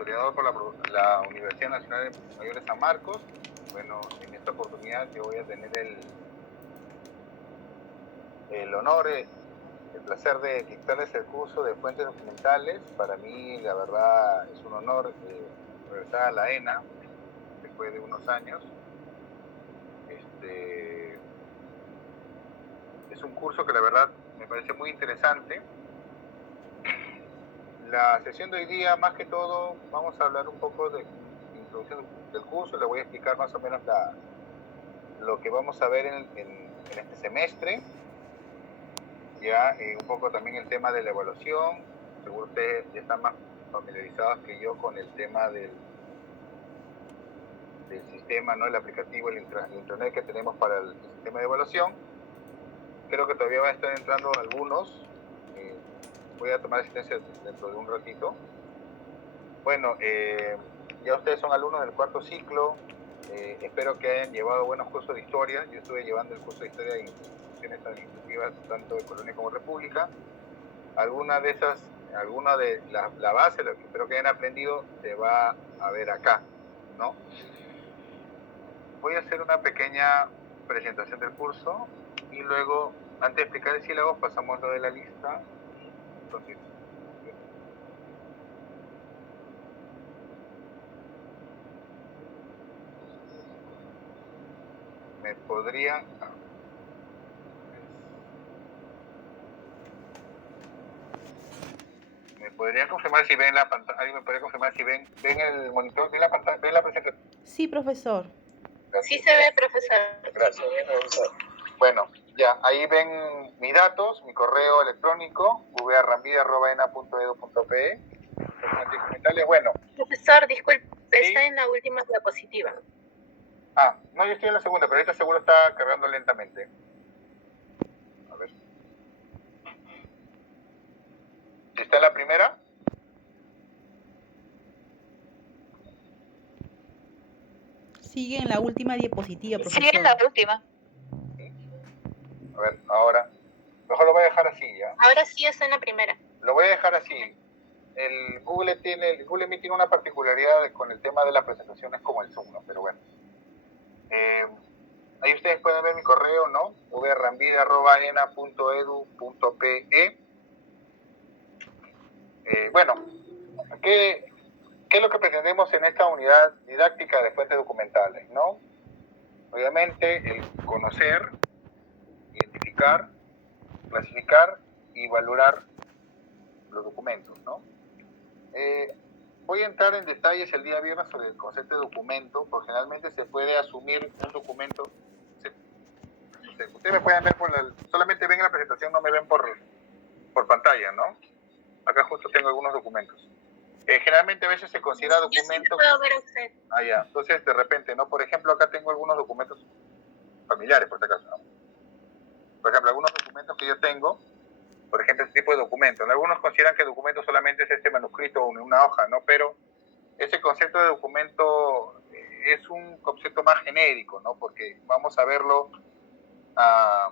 historiador por la Universidad Nacional Mayor de San Marcos. Bueno, en esta oportunidad yo voy a tener el honor, el placer de dictarles el curso de fuentes documentales. Para mí, la verdad, es un honor regresar a la ENA después de unos años. Es un curso que la verdad me parece muy interesante. La sesión de hoy día, más que todo, vamos a hablar un poco de introducción del curso. Le voy a explicar más o menos lo que vamos a ver en este semestre. Ya un poco también el tema de la evaluación. Seguro ustedes ya están más familiarizados que yo con el tema del sistema, ¿no? El aplicativo, el internet que tenemos para el sistema de evaluación. Creo que todavía van a estar entrando algunos. Voy a tomar asistencia dentro de un ratito. Bueno, ya ustedes son alumnos del cuarto ciclo. Espero que hayan llevado buenos cursos de historia. Yo estuve llevando el curso de historia de instituciones administrativas tanto de colonia como república. Alguna de la base, lo que espero que hayan aprendido, se va a ver acá, ¿no? Voy a hacer una pequeña presentación del curso y luego, antes de explicar el sílabo, pasamos lo de la lista. Entonces, me podrían confirmar si ven la pantalla. ¿Alguien me podría confirmar si ven el monitor, ven la pantalla, ven la presentación? Sí, profesor. Gracias. Sí se ve, profesor. Gracias. Bueno, ya, ahí ven mis datos, mi correo electrónico, varrambide@ena.edu.pe. Bueno. Profesor, disculpe, ¿sí? Está en la última diapositiva. No, yo estoy en la segunda, pero ahorita seguro está cargando lentamente. A ver. ¿Está en la primera? Sigue en la última diapositiva, profesor. Sigue en la última. ¿Sí? A ver, ahora. Mejor lo voy a dejar así, ¿ya? Ahora sí está en la primera. Lo voy a dejar así. Google Meet tiene una particularidad con el tema de las presentaciones como el Zoom, ¿no? Pero bueno. Ahí ustedes pueden ver mi correo, ¿no? vrambide@ena.edu.pe. Bueno, ¿qué es lo que pretendemos en esta unidad didáctica de fuentes documentales, ¿no? Obviamente, el conocer, identificar, clasificar y valorar los documentos, ¿no? Voy a entrar en detalles el día viernes sobre el concepto de documento, porque generalmente se puede asumir un documento. Ustedes me pueden ver solamente ven la presentación, no me ven por pantalla, ¿no? Acá justo tengo algunos documentos. Generalmente a veces se considera documento. Yo sí puedo ver a usted. Ya. Entonces, de repente, ¿no? Por ejemplo, acá tengo algunos documentos familiares, por si acaso, ¿no? Por ejemplo, algunos documentos que yo tengo, por ejemplo, este tipo de documentos. Algunos consideran que el documento solamente es este manuscrito o una hoja, ¿no? Pero ese concepto de documento es un concepto más genérico, ¿no? Porque vamos a verlo a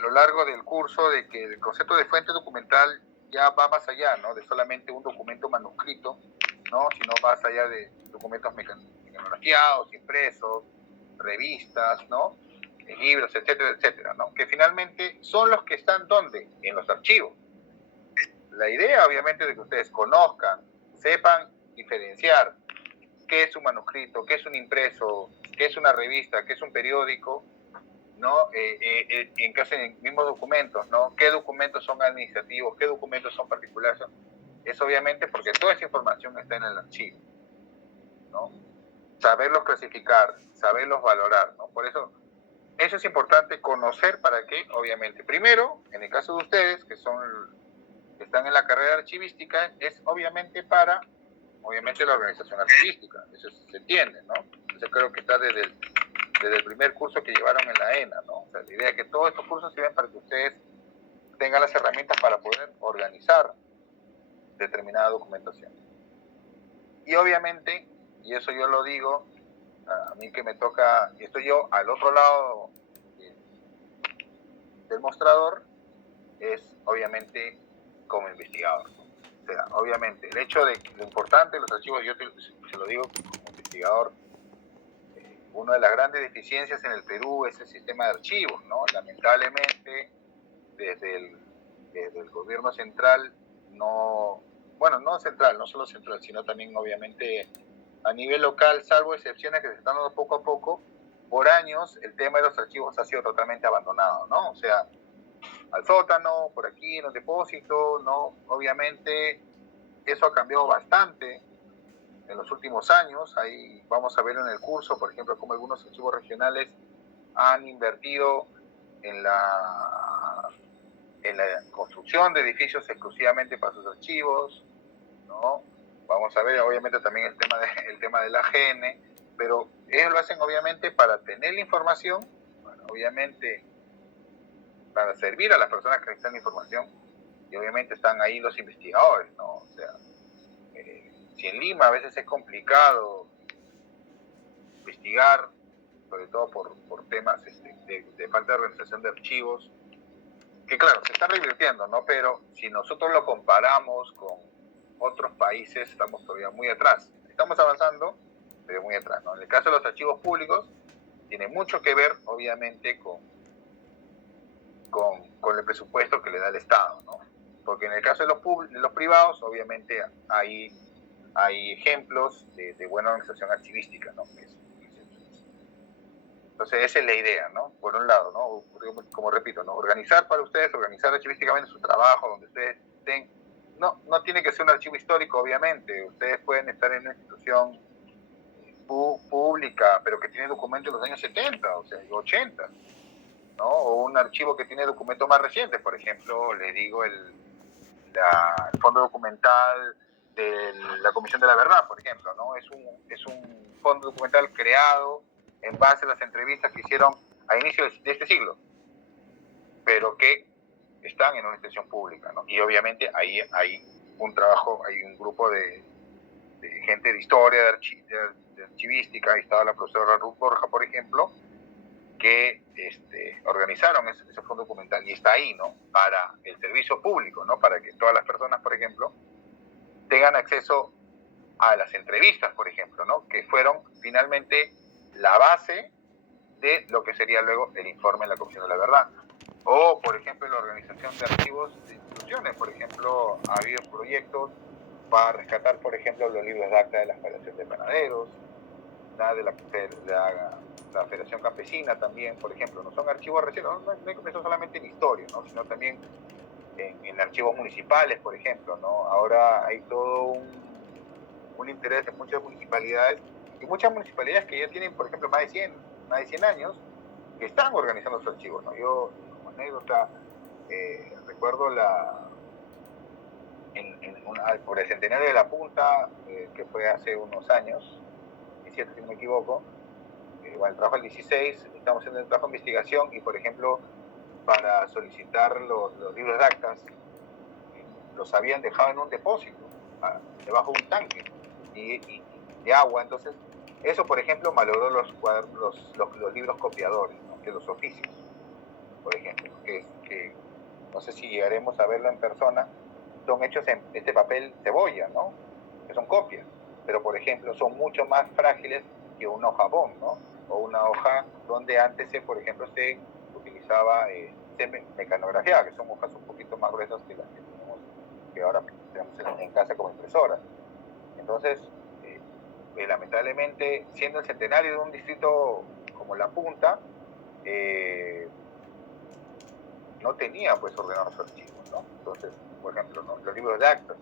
lo largo del curso, de que el concepto de fuente documental ya va más allá, ¿no? De solamente un documento manuscrito, ¿no? Sino más allá de documentos mecanografiados, impresos, revistas, ¿no? Libros, etcétera, etcétera, ¿no? Que finalmente son los que están, ¿dónde? En los archivos. La idea, obviamente, de que ustedes conozcan, sepan diferenciar qué es un manuscrito, qué es un impreso, qué es una revista, qué es un periódico, ¿no? En caso de mismos documentos, ¿no? ¿Qué documentos son administrativos? ¿Qué documentos son particulares? Es obviamente porque toda esa información está en el archivo, ¿no? Saberlos clasificar, saberlos valorar, ¿no? Por eso es importante conocer para qué, obviamente. Primero, en el caso de ustedes, que están en la carrera archivística, es obviamente para, obviamente, la organización archivística. Eso se entiende, ¿no? Entonces creo que está desde el primer curso que llevaron en la ENA, ¿no? O sea, la idea es que todos estos cursos sirven para que ustedes tengan las herramientas para poder organizar determinada documentación. Y obviamente, y eso yo lo digo, a mí que me toca, y estoy yo al otro lado del mostrador, es obviamente como investigador, ¿no? sea, obviamente, el hecho de que lo importante de los archivos, se lo digo como investigador, una de las grandes deficiencias en el Perú es el sistema de archivos, ¿no? Lamentablemente, desde el gobierno central, no solo central, sino también obviamente a nivel local, salvo excepciones que se están dando poco a poco, por años el tema de los archivos ha sido totalmente abandonado, ¿no? O sea, al sótano, por aquí, en los depósitos, ¿no? Obviamente eso ha cambiado bastante en los últimos años. Ahí vamos a ver en el curso, por ejemplo, cómo algunos archivos regionales han invertido en la construcción de edificios exclusivamente para sus archivos, ¿no? Vamos a ver obviamente también el tema de la AGN, pero ellos lo hacen obviamente para tener la información, bueno, obviamente para servir a las personas que necesitan la información, y obviamente están ahí los investigadores, ¿no? O sea, si en Lima a veces es complicado investigar, sobre todo por temas de falta de organización de archivos, que claro, se está revirtiendo, ¿no? Pero si nosotros lo comparamos con otros países, estamos todavía muy atrás. Estamos avanzando, pero muy atrás, ¿no? En el caso de los archivos públicos, tiene mucho que ver, obviamente, con el presupuesto que le da el Estado, ¿no? Porque en el caso de los privados, obviamente, hay ejemplos de buena organización archivística, ¿no? Entonces, esa es la idea, ¿no? Por un lado, ¿no? Como repito, ¿no? Organizar para ustedes, organizar archivísticamente su trabajo, donde ustedes estén. No tiene que ser un archivo histórico, obviamente. Ustedes pueden estar en una institución pública, pero que tiene documentos de los años 70, o sea, 80, ¿no? O un archivo que tiene documentos más recientes, por ejemplo, les digo, el fondo documental de la Comisión de la Verdad, por ejemplo, ¿no? Es un fondo documental creado en base a las entrevistas que hicieron a inicios de este siglo, pero que están en una institución pública, ¿no? Y obviamente ahí hay un trabajo, hay un grupo de gente de historia, de archivística. Ahí estaba la profesora Ruth Borja, por ejemplo, que organizaron ese fondo documental, y está ahí, ¿no? Para el servicio público, ¿no? Para que todas las personas, por ejemplo, tengan acceso a las entrevistas, por ejemplo, ¿no? Que fueron finalmente la base de lo que sería luego el informe de la Comisión de la Verdad. O, por ejemplo, la organización de archivos de instituciones. Por ejemplo, ha habido proyectos para rescatar, por ejemplo, los libros de acta de la Federación de Panaderos, de la Federación Campesina también, por ejemplo. No son archivos recientes, no solamente en historia, ¿no? Sino también en archivos municipales, por ejemplo, ¿no? Ahora hay todo un interés en muchas municipalidades, y muchas municipalidades que ya tienen, por ejemplo, más de 100 años, que están organizando sus archivos, ¿no? Yo, como anécdota, recuerdo por el centenario de la Punta, que fue hace unos años, 17 si no me equivoco, el trabajo del 16, estamos haciendo el trabajo de investigación, y por ejemplo, para solicitar los libros de actas, los habían dejado en un depósito, debajo de un tanque de agua. Entonces, eso, por ejemplo, malogró los libros copiadores, ¿no? Que los oficios, por ejemplo, que no sé si llegaremos a verlo en persona, son hechos en este papel cebolla, ¿no? Que son copias, pero por ejemplo son mucho más frágiles que una hoja bond, ¿no? O una hoja donde antes, por ejemplo, se utilizaba mecanografiada, que son hojas un poquito más gruesas que las que tenemos, que ahora tenemos en casa como impresoras. Entonces, lamentablemente, siendo el centenario de un distrito como La Punta, no tenía pues ordenados sus archivos, ¿no? Entonces, por ejemplo, ¿no? Los libros de actas,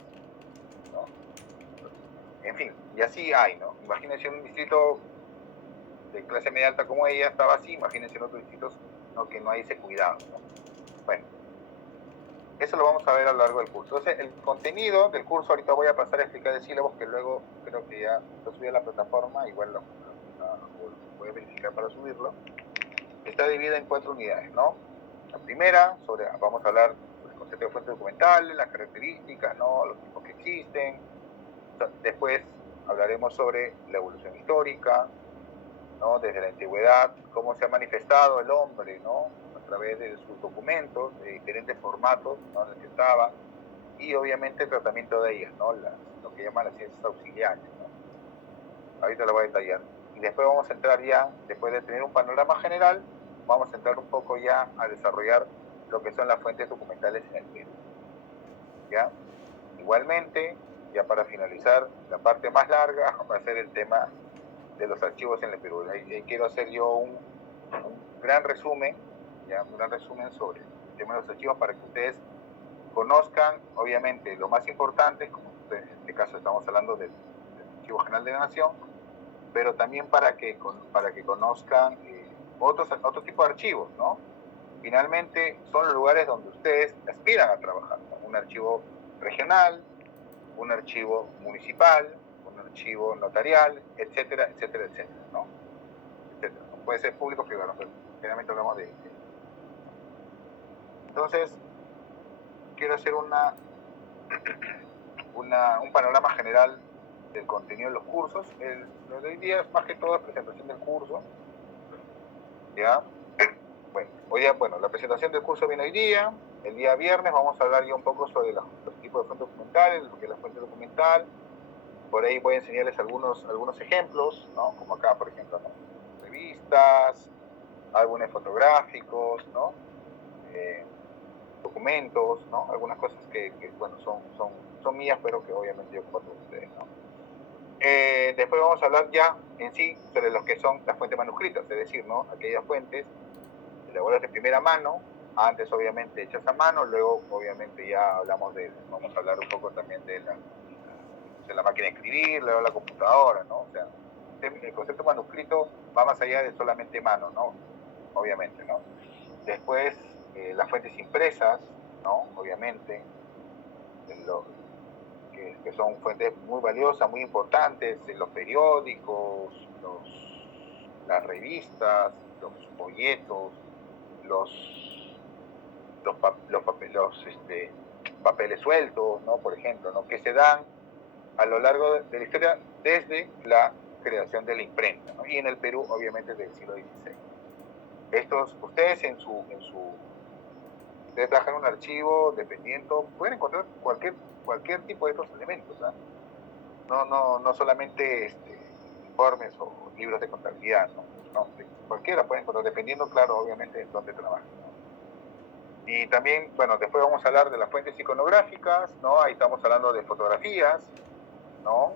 ¿no? En fin, y así hay, ¿no? Imagínense un distrito de clase media alta como ella estaba así, imagínense en otros distritos, ¿no? Que no hay ese cuidado, ¿no? Bueno, eso lo vamos a ver a lo largo del curso. Entonces, el contenido del curso, ahorita voy a pasar a explicar el sílabus, que luego creo que ya lo subí a la plataforma, igual lo voy a verificar para subirlo. Está dividida en 4 unidades, ¿no? La primera, vamos a hablar sobre el concepto de fuente documental, las características, ¿no? Los tipos que existen. Después hablaremos sobre la evolución histórica, ¿no? Desde la antigüedad, cómo se ha manifestado el hombre, ¿no? A través de sus documentos, de diferentes formatos, ¿no? En el que estaba. y obviamente el tratamiento de ellas, ¿no? Lo que llaman las ciencias auxiliares, ¿no? Ahorita lo voy a detallar. Y después vamos a entrar ya, después de tener un panorama general, vamos a entrar un poco ya a desarrollar lo que son las fuentes documentales en el Perú, ¿ya? Igualmente, ya para finalizar, la parte más larga va a ser el tema de los archivos en el Perú. Ahí quiero hacer yo un gran resumen, ya, un gran resumen sobre el tema de los archivos para que ustedes conozcan, obviamente, lo más importante, como en este caso estamos hablando del Archivo General de la Nación, pero también para que conozcan otro tipo de archivos, ¿no? Finalmente, son los lugares donde ustedes aspiran a trabajar, ¿no? Un archivo regional, un archivo municipal, un archivo notarial, etcétera, etcétera, etcétera, ¿no? Etcétera. Puede ser público o privado, pero generalmente hablamos de... Entonces, quiero hacer un panorama general del contenido de los cursos. Lo de hoy día es más que todo es presentación del curso, ¿ya? Bueno, hoy día, la presentación del curso viene hoy día. El día viernes vamos a hablar ya un poco sobre los tipos de fuentes documentales, lo que es la fuente documental. Por ahí voy a enseñarles algunos ejemplos, ¿no? Como acá, por ejemplo, ¿no? Revistas, álbumes fotográficos, ¿no? Documentos, ¿no? Algunas cosas que son mías, pero que obviamente yo comparto con ustedes, ¿no? Después vamos a hablar ya en sí sobre lo que son las fuentes manuscritas, es decir, ¿no? Aquellas fuentes elaboradas de primera mano, antes obviamente hechas a mano, luego obviamente ya vamos a hablar un poco también de la máquina de escribir, luego la computadora, ¿no? O sea, el concepto manuscrito va más allá de solamente mano, ¿no? Obviamente, ¿no? Después, las fuentes impresas, ¿no? Obviamente, que son fuentes muy valiosas, muy importantes, los periódicos, las revistas, los folletos, los papeles sueltos, ¿no? Por ejemplo, ¿no? Que se dan a lo largo de la historia desde la creación de la imprenta, ¿no? Y en el Perú, obviamente, del siglo XVI. Ustedes ustedes trabajan en un archivo dependiendo, pueden encontrar cualquier tipo de estos elementos, ¿no? No solamente informes o libros de contabilidad, ¿no? Cualquiera pueden encontrar, dependiendo, claro, obviamente, de dónde trabajan, ¿no? Y también, después vamos a hablar de las fuentes iconográficas, ¿no? Ahí estamos hablando de fotografías, ¿no?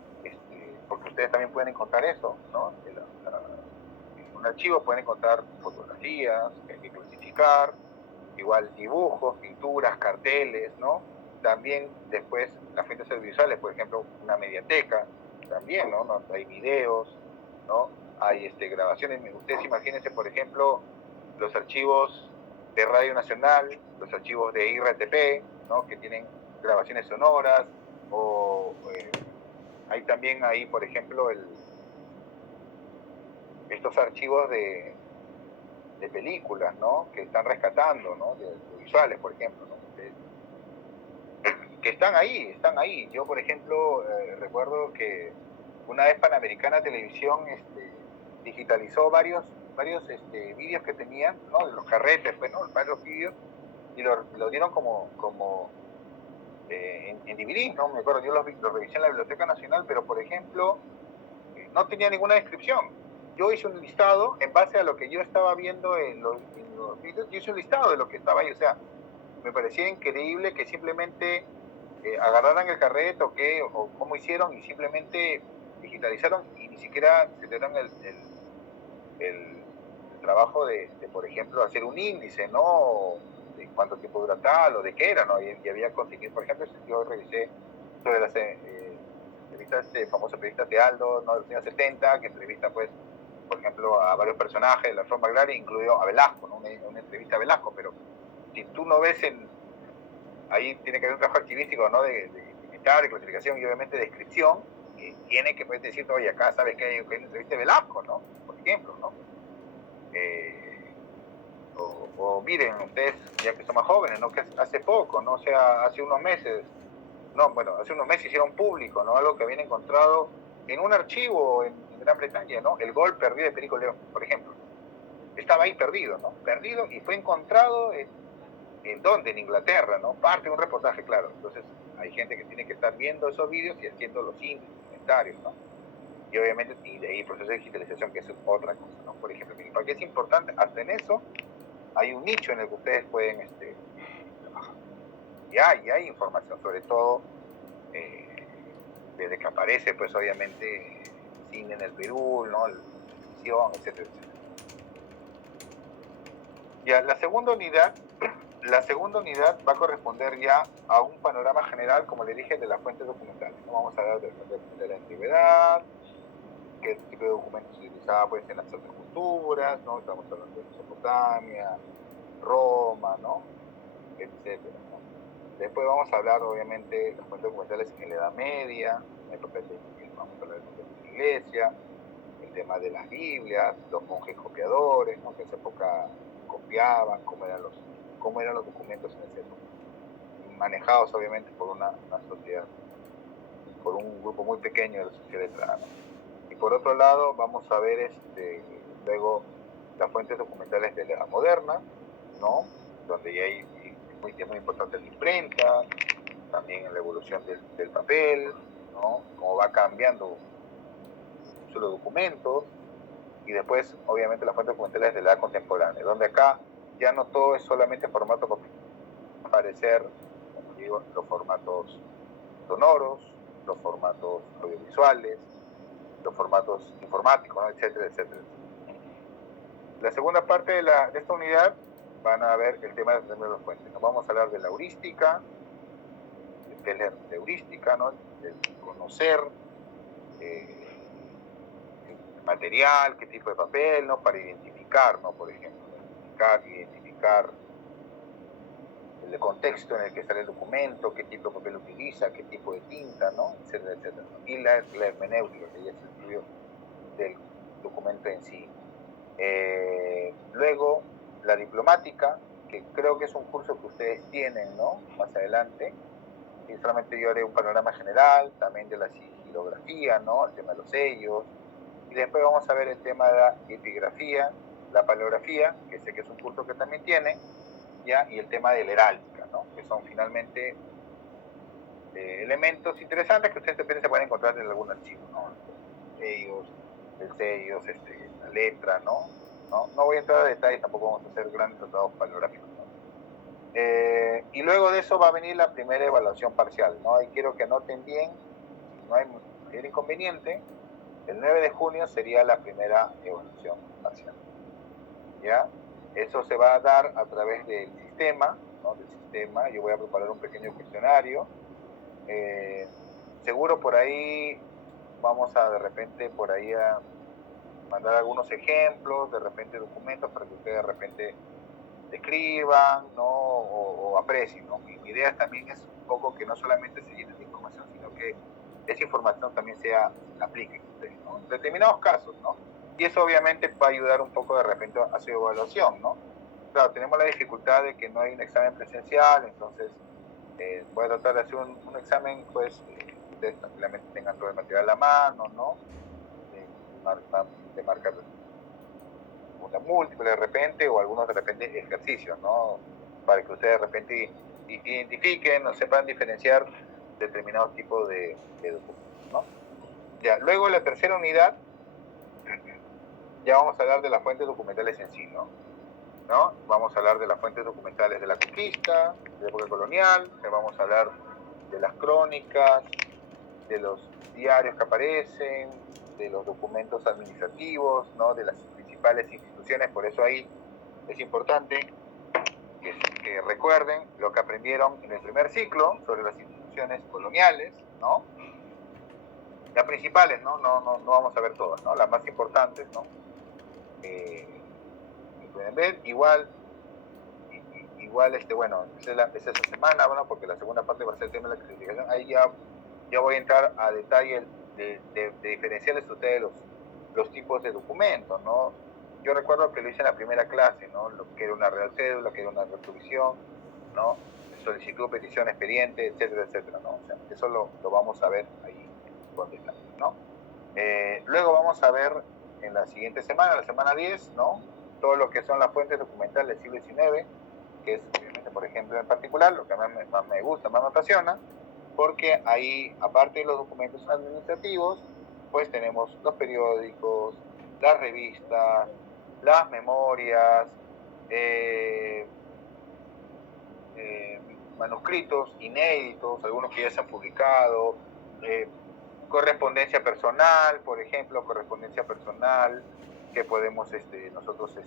Porque ustedes también pueden encontrar eso, ¿no? En un archivo pueden encontrar fotografías que hay que clasificar, igual dibujos, pinturas, carteles, ¿no? También después las fuentes audiovisuales, por ejemplo, una mediateca, también, ¿no? Hay videos, ¿no? Hay grabaciones. Ustedes imagínense, por ejemplo, los archivos de Radio Nacional, los archivos de IRTP, ¿no? Que tienen grabaciones sonoras, o hay también ahí, por ejemplo, estos archivos de películas, ¿no? Que están rescatando, ¿no? De audiovisuales, por ejemplo, ¿no? Que están ahí. Yo, por ejemplo, recuerdo que una vez Panamericana Televisión digitalizó varios vídeos que tenían, ¿no? De los carretes, pues, ¿no? Varios vídeos, y lo dieron como en DVD, ¿no? Me acuerdo, yo los revisé en la Biblioteca Nacional, pero, por ejemplo, no tenía ninguna descripción. Yo hice un listado en base a lo que yo estaba viendo en los vídeos, yo hice un listado de lo que estaba ahí, o sea, me parecía increíble que simplemente agarraran el carrete o cómo hicieron y simplemente digitalizaron y ni siquiera se dieron el trabajo de, por ejemplo, hacer un índice, ¿no? De cuánto tiempo dura tal o de qué era, ¿no? Y había conseguido, por ejemplo, yo revisé sobre las entrevistas de famosos periodistas de Aldo, ¿no? De los años 70, que entrevista, pues, por ejemplo, a varios personajes de la reforma agraria, incluido a Velasco, ¿no? Una entrevista a Velasco, pero si tú no ves ahí tiene que haber un trabajo archivístico, ¿no? De inventario, clasificación y obviamente descripción, que tiene que pues, decir, oye, acá sabes que hay una entrevista de Velasco, ¿no? Por ejemplo, ¿no? O miren, ustedes ya que son más jóvenes, ¿no? Que hace poco, ¿no? O sea, hace unos meses hicieron público, ¿no? Algo que habían encontrado en un archivo en Gran Bretaña, ¿no? El gol perdido de Perico León, por ejemplo. Estaba ahí perdido, ¿no? Perdido y fue encontrado ¿en dónde? En Inglaterra, ¿no? Parte de un reportaje, claro. Entonces, hay gente que tiene que estar viendo esos vídeos y haciendo los índices, comentarios, ¿no? Y obviamente, y de ahí el proceso de digitalización, que eso es otra cosa, ¿no? Por ejemplo, ¿para qué es importante? Hasta en eso hay un nicho en el que ustedes pueden trabajar. Y hay información, sobre todo desde que aparece, pues obviamente, cine en el Perú, ¿no? La televisión, etcétera, etcétera. Ya, la segunda unidad va a corresponder ya a un panorama general, como le dije, de las fuentes documentales, ¿no? Vamos a hablar de la antigüedad, qué tipo de documentos se utilizaba pues, en las altas culturas, ¿no? Estamos hablando de Mesopotamia, Roma, ¿no? Etcétera, ¿no? Después vamos a hablar, obviamente, de las fuentes documentales en la Edad Media, en la época de vamos a hablar de la Iglesia, el tema de las Biblias, los monjes copiadores, ¿no? Que en esa época copiaban, cómo eran los documentos en esa época, manejados obviamente por una sociedad, por un grupo muy pequeño de la sociedad letrada, ¿no? Y por otro lado vamos a ver luego las fuentes documentales de la Edad Moderna, ¿no? Donde ya es muy importante la imprenta, también la evolución del papel, ¿no? Cómo va cambiando los documentos, y después obviamente las fuentes documentales de la edad contemporánea, donde acá ya no todo es solamente formato para aparecer, como digo, los formatos sonoros, los formatos audiovisuales, los formatos informáticos, ¿no? Etcétera, etcétera. La segunda parte de esta unidad van a ver el tema de las fuentes. Nos vamos a hablar de la heurística, de la heurística, ¿no? De conocer material, qué tipo de papel, ¿no? Para identificar, ¿no? Por ejemplo, identificar el contexto en el que sale el documento, qué tipo de papel utiliza, qué tipo de tinta, ¿no? Etcétera, etcétera. Y la hermenéutica, que ya es el estudio del documento en sí. Luego, la diplomática, que creo que es un curso que ustedes tienen, ¿no? Más adelante. Y solamente yo haré un panorama general, también de la sigilografía, ¿no? El tema de los sellos. Y después vamos a ver el tema de la epigrafía, la paleografía, que sé que es un curso que también tienen, ¿ya? Y el tema de la heráldica, ¿no? Que son finalmente elementos interesantes que ustedes también se pueden encontrar en algún archivo, ¿no? Sellos, la letra, ¿no? No voy a entrar a detalles, tampoco vamos a hacer grandes tratados paleográficos, ¿no? Y luego de eso va a venir la primera evaluación parcial, ¿no? Y quiero que anoten bien, si no hay mayor inconveniente, el 9 de junio sería la primera evaluación parcial, ¿ya? Eso se va a dar a través del sistema, ¿no? Del sistema. Yo voy a preparar un pequeño cuestionario. Seguro por ahí vamos a de repente por ahí a mandar algunos ejemplos, de repente documentos para que ustedes de repente describan, ¿no? O aprecien, ¿no? Mi idea también es un poco que no solamente se llene de información, sino que esa información también se aplique, ¿no? En determinados casos, ¿no? Y eso obviamente va a ayudar un poco de repente a su evaluación, ¿no? Claro, tenemos la dificultad de que no hay un examen presencial, entonces voy a tratar de hacer un examen, pues, ustedes tranquilamente tengan todo el material a la mano, ¿no? De marcar preguntas múltiples de repente, o algunos de repente ejercicios, ¿no? Para que ustedes de repente identifiquen o sepan diferenciar determinados tipos de documentos, ¿no? Ya, luego la tercera unidad, ya vamos a hablar de las fuentes documentales en sí, ¿no? Vamos a hablar de las fuentes documentales de la conquista, de la época colonial, vamos a hablar de las crónicas, de los diarios que aparecen, de los documentos administrativos, ¿no? De las principales instituciones. Por eso ahí es importante que recuerden lo que aprendieron en el primer ciclo sobre las instituciones coloniales, ¿no? Las principales, ¿no? No vamos a ver todas, ¿no? Las más importantes, ¿no? Pueden ver, igual, bueno, esa es esa semana, bueno, porque la segunda parte va a ser el tema de la clasificación. Ahí ya voy a entrar a detalle de diferenciarles a ustedes los tipos de documentos, ¿no? Yo recuerdo que lo hice en la primera clase, ¿no? Lo que era una real cédula, que era una retrovisión, ¿no? Solicitud, petición, expediente, etcétera, etcétera, ¿no? O sea, eso lo vamos a ver ahí con detalle, ¿no? Luego vamos a ver en la siguiente semana, la semana 10, ¿no? Todo lo que son las fuentes documentales del siglo XIX, que es, por ejemplo, en particular, lo que más me gusta, más me apasiona, porque ahí, aparte de los documentos administrativos, pues tenemos los periódicos, las revistas, las memorias, manuscritos inéditos, algunos que ya se han publicado, correspondencia personal, por ejemplo, correspondencia personal que podemos nosotros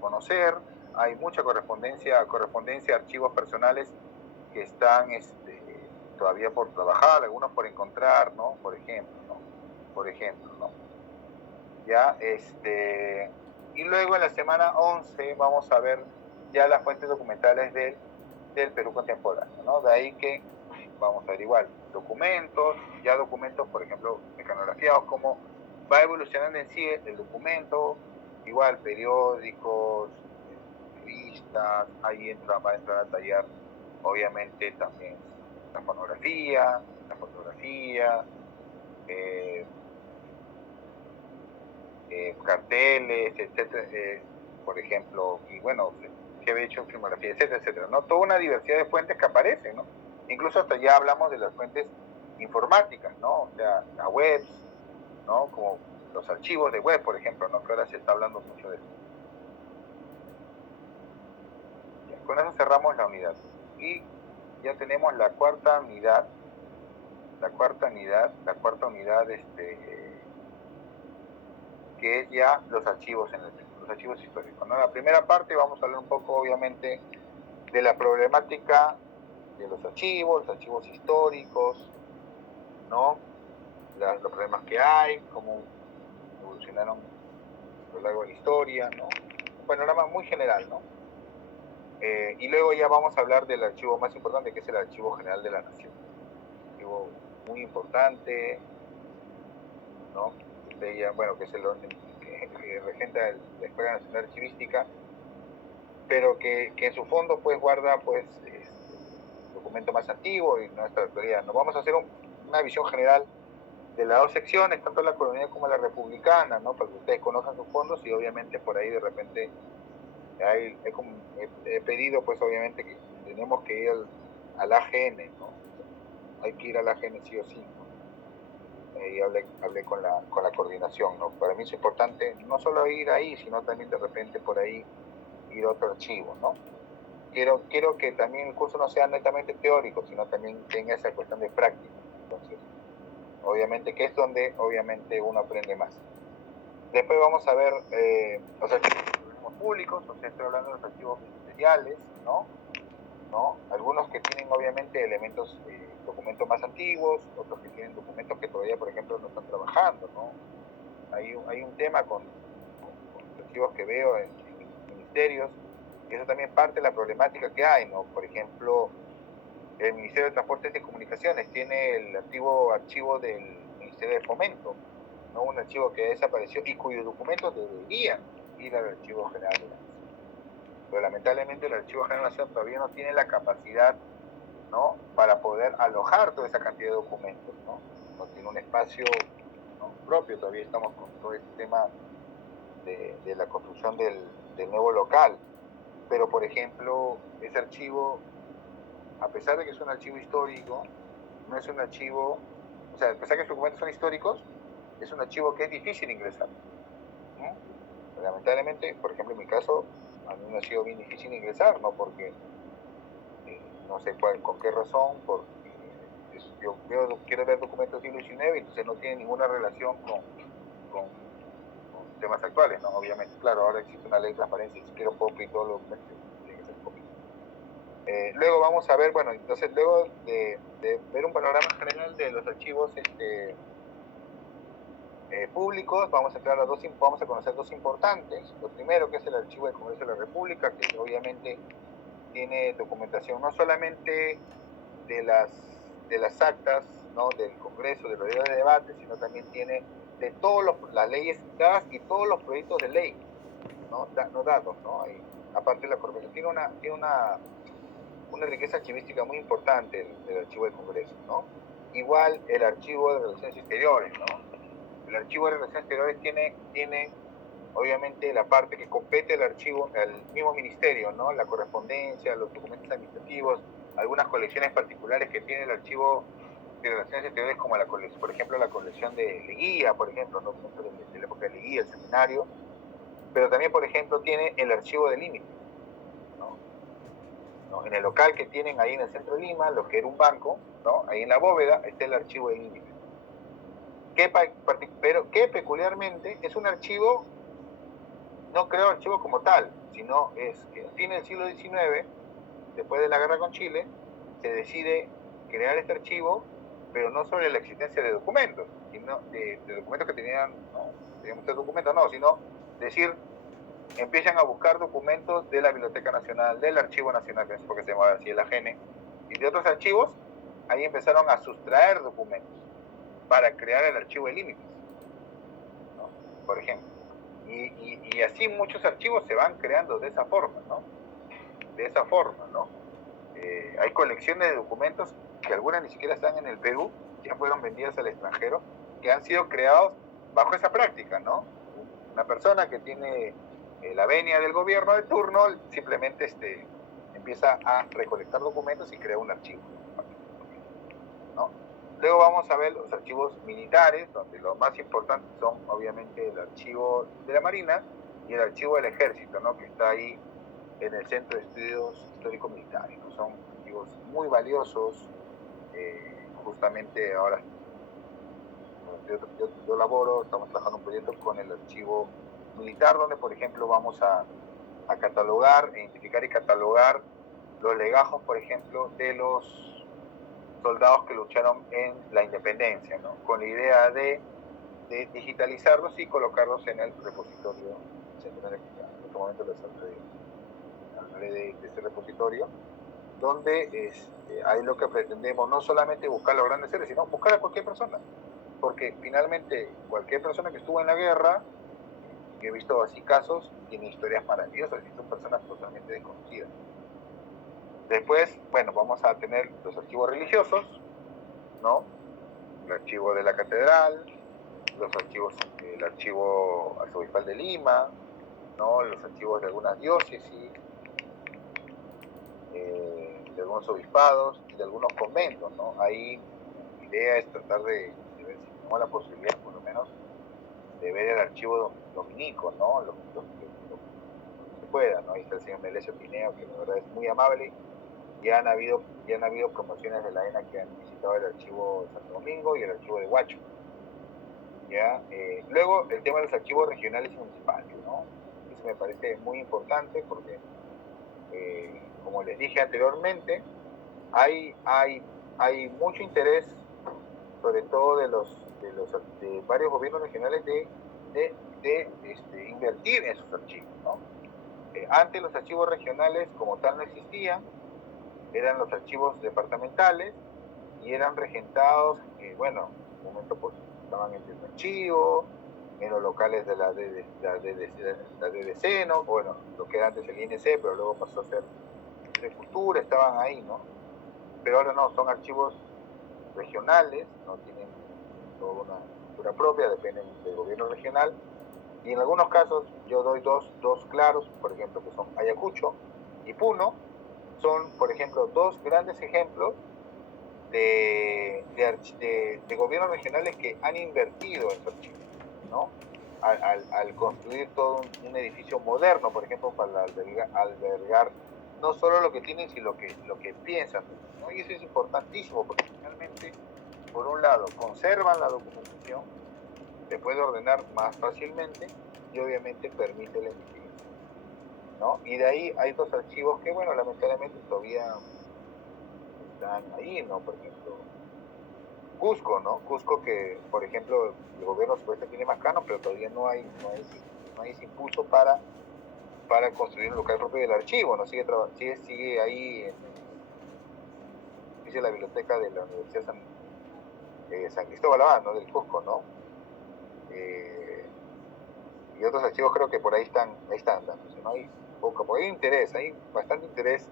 conocer. Hay mucha correspondencia, archivos personales que están todavía por trabajar, algunos por encontrar, ¿no? Por ejemplo, ¿no? Ya, y luego en la semana 11 vamos a ver ya las fuentes documentales del Perú contemporáneo, ¿no? De ahí que vamos a ver igual documentos, por ejemplo, mecanografiados, cómo va evolucionando en sí el documento, igual periódicos, revistas, ahí va a entrar a tallar obviamente también la fotografía, carteles, etcétera, por ejemplo, y bueno, que había hecho en filmografía, etcétera, etcétera, ¿no? Toda una diversidad de fuentes que aparecen, ¿no? Incluso hasta ya hablamos de las fuentes informáticas, ¿no? O sea, las webs, ¿no? Como los archivos de web, por ejemplo, ¿no? Que ahora se está hablando mucho de eso. Ya, con eso cerramos la unidad. Y ya tenemos la cuarta unidad, que es ya los archivos los archivos históricos, ¿no? La primera parte vamos a hablar un poco, obviamente, de la problemática de los archivos históricos, ¿no? Los problemas que hay, cómo evolucionaron a lo largo de la historia, ¿no? Un panorama muy general, ¿no? Y luego ya vamos a hablar del archivo más importante, que es el Archivo General de la Nación. Un archivo muy importante, ¿no? Bueno, que es el orden que regenta la Escuela Nacional Archivística, pero que en su fondo pues guarda pues el documento más antiguo y nuestra actualidad. Nos vamos a hacer una visión general de las dos secciones, tanto la colonial como la republicana, ¿no? Para que ustedes conozcan sus fondos y obviamente por ahí de repente he pedido pues obviamente que tenemos que ir al AGN, ¿no? Hay que ir al AGN sí o sí, ¿no? Y hablé con la coordinación, ¿no? Para mí es importante no solo ir ahí, sino también de repente por ahí ir a otro archivo, ¿no? Quiero que también el curso no sea netamente teórico, sino también tenga esa cuestión de práctica. Entonces, obviamente que es donde obviamente uno aprende más. Después vamos a ver los archivos públicos, o sea, estoy hablando de los archivos ministeriales, ¿no? Algunos que tienen obviamente elementos, documentos más antiguos, otros que tienen documentos que todavía, por ejemplo, no están trabajando, ¿no? Hay un tema con los archivos que veo en ministerios, y eso también parte de la problemática que hay, ¿no? Por ejemplo, el Ministerio de Transportes y Comunicaciones tiene el antiguo archivo del Ministerio de Fomento, ¿no? Un archivo que desapareció y cuyos documentos deberían ir al Archivo General de la Nación. Pero lamentablemente el Archivo General de la Nación todavía no tiene la capacidad, ¿no? Para poder alojar toda esa cantidad de documentos, ¿no? No tiene un espacio, ¿no? propio, todavía estamos con todo este tema de la construcción del nuevo local. Pero, por ejemplo, ese archivo, a pesar de que es un archivo histórico, no es un archivo, o sea, a pesar de que sus documentos son históricos, es un archivo que es difícil ingresar, ¿no? Lamentablemente, por ejemplo, en mi caso, a mí me ha sido bien difícil ingresar, ¿no? Porque no sé con qué razón, porque yo quiero ver documentos del siglo XIX, entonces no tiene ninguna relación con temas actuales, ¿no? Obviamente, claro, ahora existe una ley de transparencia y si quiero puedo pedir todos los documentos, tiene que ser copiado. Luego vamos a ver, bueno, entonces luego de ver un panorama general de los archivos públicos, vamos a conocer dos importantes. Lo primero, que es el Archivo del Congreso de la República, que obviamente tiene documentación no solamente de las actas, ¿no? del Congreso, de los días de debate, sino también tiene de todas las leyes citadas y todos los proyectos de ley, ¿no? Datos, ¿no? Y, aparte de la corporación, tiene una riqueza archivística muy importante el Archivo del Congreso, ¿no? Igual el Archivo de Relaciones Exteriores, ¿no? El Archivo de Relaciones Exteriores tiene obviamente la parte que compete al archivo, al mismo ministerio, ¿no? La correspondencia, los documentos administrativos, algunas colecciones particulares que tiene el archivo de relaciones exteriores, como la colección, por ejemplo, la colección de Leguía, por ejemplo, documentos de la época de Leguía, el seminario, pero también, por ejemplo, tiene el archivo de límites, ¿no? En el local que tienen ahí en el centro de Lima, lo que era un banco, ¿no? Ahí en la bóveda está el archivo de límites, pero que peculiarmente es un archivo, no creo archivo como tal, sino es que a fines del siglo XIX, después de la guerra con Chile, se decide crear este archivo, pero no sobre la existencia de documentos, sino de documentos que tenían, no, tenían muchos documentos, no, sino decir, empiezan a buscar documentos de la Biblioteca Nacional, del Archivo Nacional, que es porque se llamaba así el AGN, y de otros archivos, ahí empezaron a sustraer documentos para crear el archivo de límites, ¿no? Por ejemplo. Y así muchos archivos se van creando de esa forma, ¿no? De esa forma, ¿no? Hay colecciones de documentos que algunas ni siquiera están en el Perú, ya fueron vendidas al extranjero, que han sido creados bajo esa práctica, ¿no? Una persona que tiene la venia del gobierno de turno simplemente empieza a recolectar documentos y crea un archivo, ¿no? Luego vamos a ver los archivos militares, donde los más importantes son obviamente el archivo de la Marina y el archivo del Ejército, ¿no? Que está ahí en el Centro de Estudios Históricos Militares, ¿no? Son archivos muy valiosos. Justamente ahora yo laboro, estamos trabajando un proyecto con el archivo militar, donde por ejemplo vamos a catalogar, identificar y catalogar los legajos, por ejemplo, de los soldados que lucharon en la independencia, ¿no? Con la idea de digitalizarlos y colocarlos en el repositorio centenario. En este momento les hablaré de este repositorio, donde ahí lo que pretendemos no solamente buscar los grandes seres, sino buscar a cualquier persona, porque finalmente cualquier persona que estuvo en la guerra, que he visto así casos, tiene historias maravillosas y son personas totalmente desconocidas. Después, bueno, vamos a tener los archivos religiosos, ¿no? El archivo de la catedral, los archivos, el archivo arzobispal de Lima, ¿no? Los archivos de algunas diócesis, de algunos obispados y de algunos conventos, ¿no? Ahí la idea es tratar de ver si tenemos la posibilidad, por lo menos, de ver el archivo dominico, ¿no? Lo que se pueda, ¿no? Ahí está el señor Melesio Pineo, que la verdad es muy amable. Ya han habido promociones de la ENA que han visitado el archivo de Santo Domingo y el archivo de Huacho. ¿Ya? Luego, el tema de los archivos regionales y municipales, ¿no? Eso me parece muy importante porque, como les dije anteriormente, hay mucho interés, sobre todo de varios gobiernos regionales, de invertir en sus archivos, ¿no? Antes los archivos regionales como tal no existían, eran los archivos departamentales y eran regentados, bueno, en un momento pues estaban en el archivo, en los locales de la DDC, ¿no? Bueno, lo que era antes el INC, pero luego pasó a ser de Cultura, estaban ahí, ¿no? Pero ahora no, son archivos regionales, no tienen toda una cultura propia, dependen del gobierno regional, y en algunos casos yo doy dos claros, por ejemplo, que son Ayacucho y Puno, son, por ejemplo, dos grandes ejemplos de gobiernos regionales que han invertido en su archivo, ¿no? Al construir todo un edificio moderno, por ejemplo, para albergar no solo lo que tienen, sino lo que piensan, ¿no? Y eso es importantísimo, porque finalmente, por un lado, conservan la documentación, se puede ordenar más fácilmente y obviamente permite la investigación, ¿no? Y de ahí hay dos archivos que, bueno, lamentablemente todavía están ahí, ¿no? Por ejemplo, Cusco, ¿no? Cusco, que, por ejemplo, el gobierno supuestamente tiene más canos, pero todavía no hay ese impulso para construir un local propio del archivo, ¿no? Sigue ahí dice la biblioteca de la Universidad San Cristóbal Abad, ¿no? Del Cusco, ¿no? Y otros archivos creo que por ahí están dándose, ¿no? Hay interés, hay bastante interés,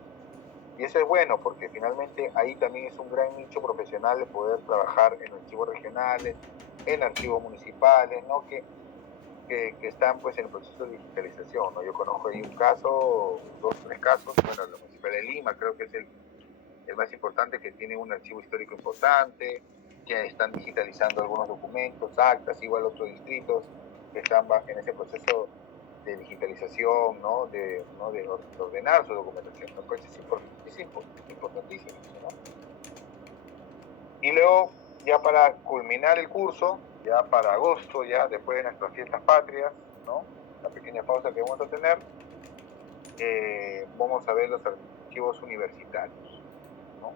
y eso es bueno porque finalmente ahí también es un gran nicho profesional de poder trabajar en archivos regionales, en archivos municipales, ¿no? Que están pues en el proceso de digitalización, ¿no? Yo conozco ahí un caso, 2 o 3 casos, bueno, la Municipalidad de Lima creo que es el más importante, que tiene un archivo histórico importante, que están digitalizando algunos documentos, actas, igual otros distritos que están en ese proceso de digitalización, ¿no? De ordenar su documentación, ¿no? Pues es importantísimo, ¿no? Y luego, ya para culminar el curso, ya para agosto, ya después de nuestras fiestas patrias, ¿no? La pequeña pausa que vamos a tener, vamos a ver los archivos universitarios, ¿no?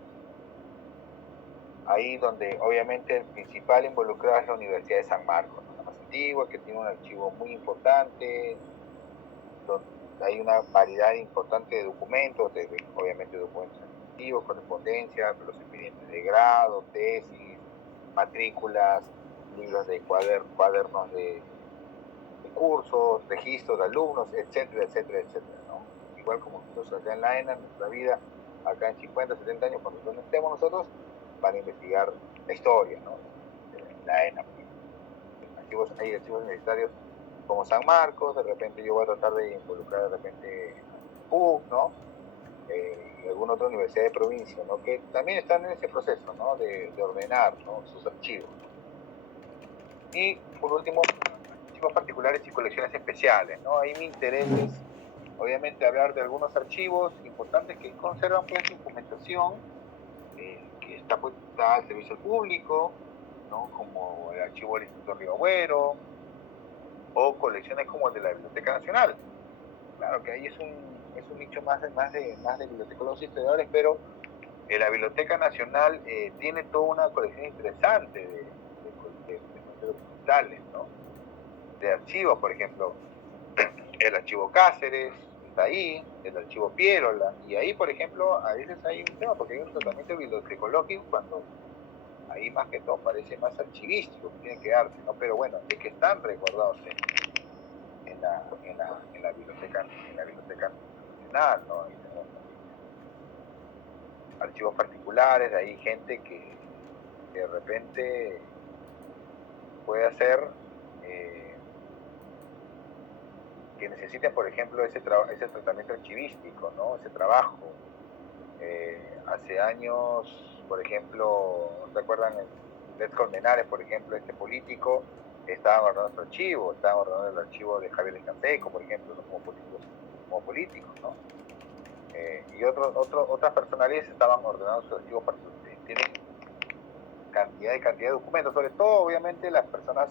Ahí donde obviamente el principal involucrado es la Universidad de San Marcos, ¿no? La más antigua, que tiene un archivo muy importante, donde hay una variedad importante de documentos, obviamente documentos administrativos, correspondencia, los expedientes de grado, tesis, matrículas, libros de cuadernos de cursos, registros de alumnos, etcétera, etcétera, etcétera, ¿no? Igual como nosotros acá en la ENA, nuestra vida, acá en 50, 70 años, cuando nos estemos nosotros, van a investigar la historia, ¿no? De la ENA. Hay archivos universitarios como San Marcos, de repente yo voy a tratar de involucrar de repente PUC, ¿no? Y alguna otra universidad de provincia, ¿no? Que también están en ese proceso, ¿no? De ordenar, ¿no? Sus archivos. Y por último, archivos particulares y colecciones especiales, ¿no? Ahí mi interés es, obviamente, hablar de algunos archivos importantes que conservan pues documentación que está al servicio público, ¿no? Como el archivo del Instituto Río Agüero, o colecciones como el de la Biblioteca Nacional. Claro que ahí es un nicho más de bibliotecólogos y historiadores, pero la Biblioteca Nacional tiene toda una colección interesante de documentales, ¿no? De archivos, por ejemplo, el archivo Cáceres está ahí, el archivo Piérola, y ahí, por ejemplo, a veces hay un tema, porque hay un tratamiento bibliotecológico cuando ahí más que todo parece más archivístico, tiene que darse, ¿no? Pero bueno, de que están resguardados en la biblioteca nacional, ¿no? Y tenemos archivos particulares, de ahí gente que de repente puede hacer que necesiten, por ejemplo, ese tratamiento archivístico, ¿no? Ese trabajo. Hace años, por ejemplo, ¿recuerdan el Colmenares, por ejemplo, este político? Estaban guardando su archivo, estaban guardando el archivo de Javier Escanseco, por ejemplo, ¿no? como políticos, ¿no? Y otras personalidades estaban ordenando sus archivos para tienen cantidad de documentos, sobre todo, obviamente, las personas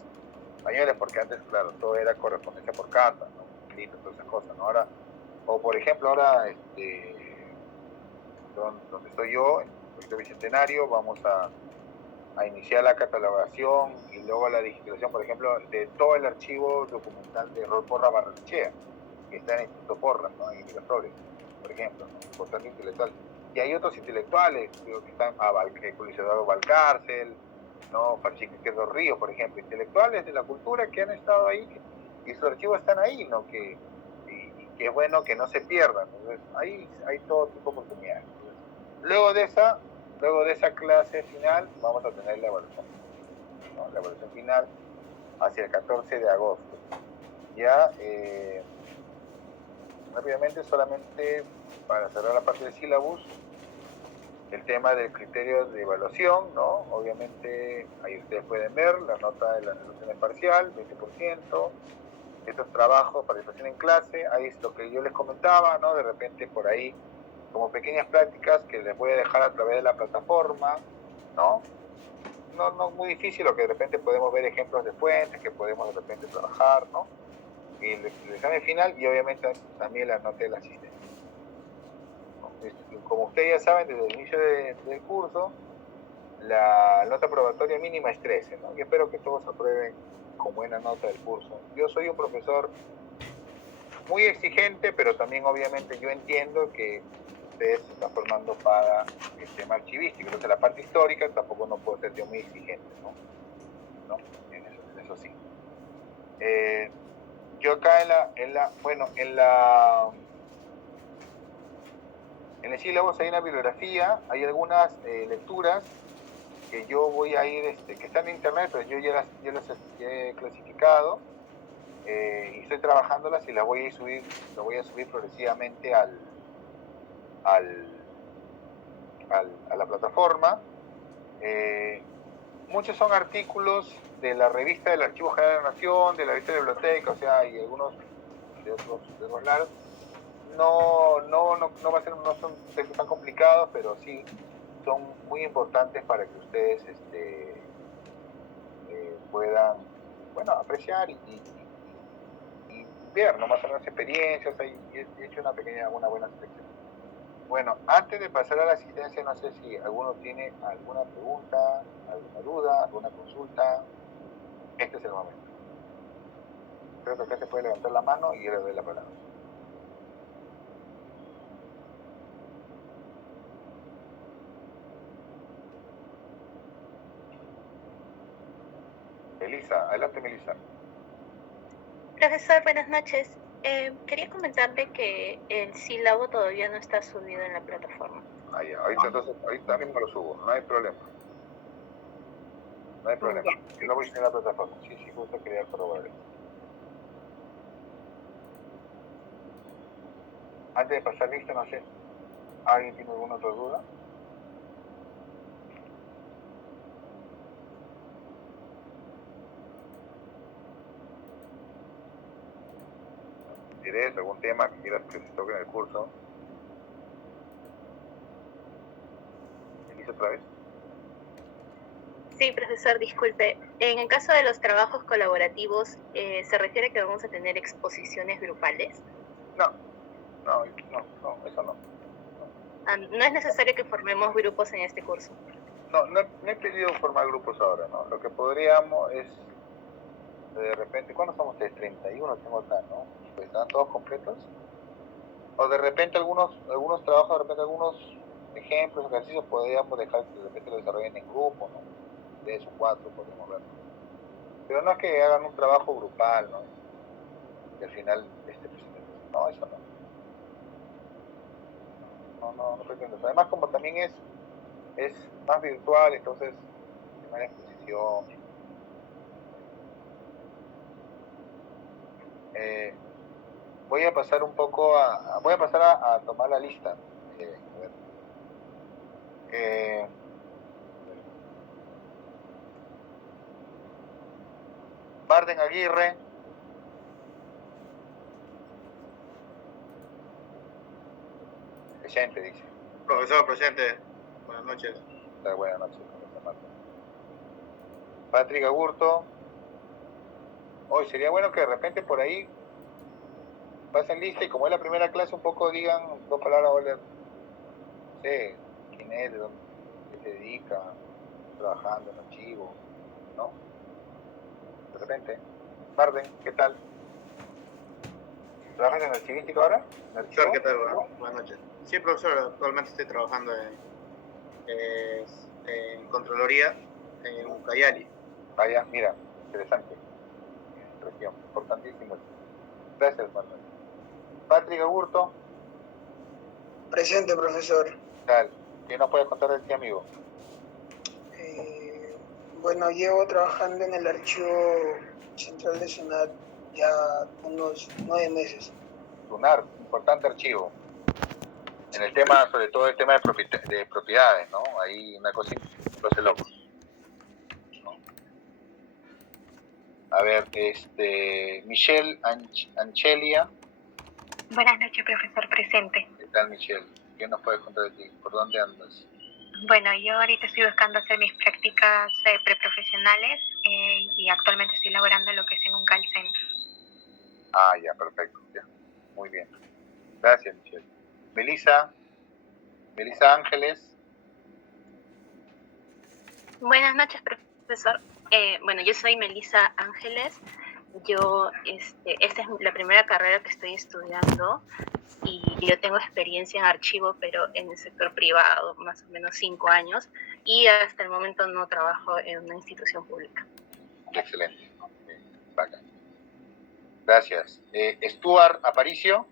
mayores, porque antes, claro, todo era correspondencia por carta, ¿no? Escrito, todas esas cosas, ¿no? Ahora, o por ejemplo, ahora, donde estoy yo, en el proyecto Bicentenario, vamos a iniciar la catalogación y luego la digitalización, por ejemplo, de todo el archivo documental de Rol Porra Barrenechea, que está en el Instituto Porra, ¿no? En Miraflores, por ejemplo, ¿no? Importante intelectual. Y hay otros intelectuales, digo, que están, Julio Eduardo Valcárcel, ¿no? Pacheco Izquierdo Río, por ejemplo, intelectuales de la cultura que han estado ahí, y sus archivos están ahí, ¿no? Y es bueno que no se pierdan. Entonces, ahí hay todo tipo de oportunidades. Luego de esa clase final, vamos a tener la evaluación, ¿no? La evaluación final hacia el 14 de agosto. Ya, rápidamente, solamente para cerrar la parte del sílabus, el tema del criterio de evaluación, ¿no? Obviamente, ahí ustedes pueden ver la nota de la evaluación parcial, 20%. Estos trabajos, participación en clase, ahí es lo que yo les comentaba, ¿no? De repente por ahí, como pequeñas prácticas que les voy a dejar a través de la plataforma, ¿no? No muy difícil, lo que de repente podemos ver ejemplos de fuentes, que podemos de repente trabajar, ¿no? Y el examen final y obviamente también la nota del asistente. Como ustedes ya saben, desde el inicio del curso, la nota probatoria mínima es 13, ¿no? Y espero que todos aprueben con buena nota del curso. Yo soy un profesor muy exigente, pero también obviamente yo entiendo que ustedes se están formando para el tema archivístico. Entonces la parte histórica tampoco no puedo ser yo muy exigente, ¿no? En eso sí. Yo acá en el sílabus hay una bibliografía, hay algunas lecturas que yo voy a ir, que están en internet, pero yo ya las he clasificado y estoy trabajándolas y las voy a subir progresivamente a la plataforma. Muchos son artículos de la revista del Archivo General de la Nación, de la revista de la biblioteca, o sea, y algunos de otros lados. No va a ser, no son textos tan complicados, pero sí son muy importantes para que ustedes puedan, bueno, apreciar y ver nomás algunas experiencias. He hecho una buena selección. Bueno, antes de pasar a la asistencia, no sé si alguno tiene alguna pregunta, alguna duda, alguna consulta. Este es el momento. Creo que acá se puede levantar la mano y yo le doy la palabra. Melissa, adelante, Melissa. Profesor, buenas noches. Quería comentarle que el sílabo todavía no está subido en la plataforma. Ah, ya. Ahorita mismo lo subo, no hay problema. No hay problema. Yo lo voy a subir a la plataforma. Sí, justo quería probar eso. Antes de pasar lista, no sé, ¿alguien tiene alguna otra duda? ¿Tienes algún tema que quieras que se toque en el curso? ¿Elisa otra vez? Sí, profesor, disculpe. En el caso de los trabajos colaborativos, ¿se refiere a que vamos a tener exposiciones grupales? No, eso no. No es necesario que formemos grupos en este curso. No he pedido formar grupos ahora, ¿no? Lo que podríamos es, de repente, ¿cuándo somos ustedes? 31 tengo acá, ¿no? Pues están todos completos. O de repente algunos trabajos, de repente algunos ejemplos, ejercicios, podríamos dejar que de repente lo desarrollen en grupo, ¿no? 3 o 4 podemos verlo. Pero no es que hagan un trabajo grupal, ¿no? Y al final presenten. No, eso no. No pretendo. Además, como también es más virtual, entonces tema de exposición. Voy a pasar un poco voy a pasar a tomar la lista. Barden Aguirre. Presente, dice. Profesor, presente. Buenas noches. Buenas noches, profesor Marta. Patrick Agurto. Hoy sería bueno que de repente por ahí pasen lista y como es la primera clase, un poco digan dos palabras, no sé, quién es, de dónde se dedica, trabajando en archivo, ¿no? De repente. Barden, ¿qué tal? ¿Trabajas en archivística ahora? Profesor, ¿qué tal? Buenas noches. Sí, profesor, actualmente estoy trabajando en Contraloría en Ucayali. Vaya, mira, interesante. Región, importantísimo. Gracias, Manuel. Patrick Agurto. Presente, profesor. Tal. ¿Qué nos puedes contar de ti, amigo? Bueno, llevo trabajando en el archivo central de SUNAT ya unos 9 meses. SUNAT, importante archivo. En el tema, sobre todo el tema de propiedades, ¿no? Ahí una cosa lo hace loco. ¿No? A ver, Michelle Anchelia. Buenas noches, profesor, presente. ¿Qué tal, Michelle? ¿Qué nos puedes contar de ti? ¿Por dónde andas? Bueno, yo ahorita estoy buscando hacer mis prácticas preprofesionales y actualmente estoy laborando en lo que es en un call center. Ah, ya, perfecto. Ya. Muy bien. Gracias, Michelle. Melissa Ángeles. Buenas noches, profesor. Bueno, yo soy Melissa Ángeles. Esta es la primera carrera que estoy estudiando y yo tengo experiencia en archivo, pero en el sector privado, más o menos 5 años, y hasta el momento no trabajo en una institución pública. Excelente. Bacán. Gracias. Stuart Aparicio.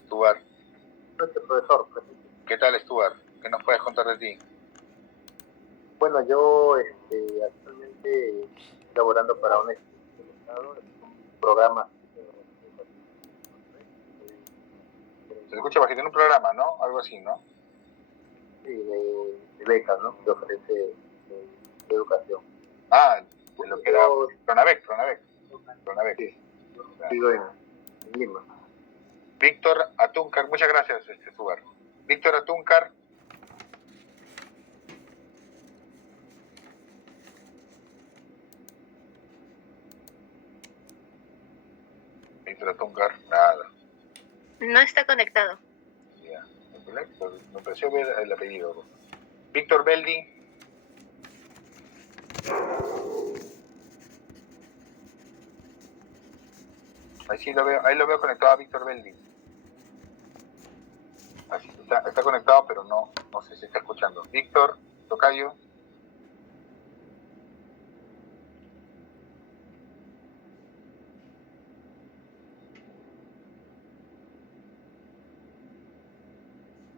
Stuart. Profesor. ¿Qué tal, Stuart? ¿Qué nos puedes contar de ti? Bueno, yo actualmente estoy laborando para una institución del Estado, un programa Se escucha bajito en un programa, ¿no? Algo así, ¿no? Sí, de becas, ¿no? Que ofrece de educación. Ah, de lo que era Pronavec. Sí. Claro. Digo en Lima. Víctor Atúncar, muchas gracias, Subar. Víctor Atúncar. Víctor Atúncar, nada. No está conectado. Ya. Me pareció ver el apellido. Víctor Beldi. Ahí lo veo conectado a Víctor Beldi. Así, está conectado, pero no sé si está escuchando. Víctor, tocayo.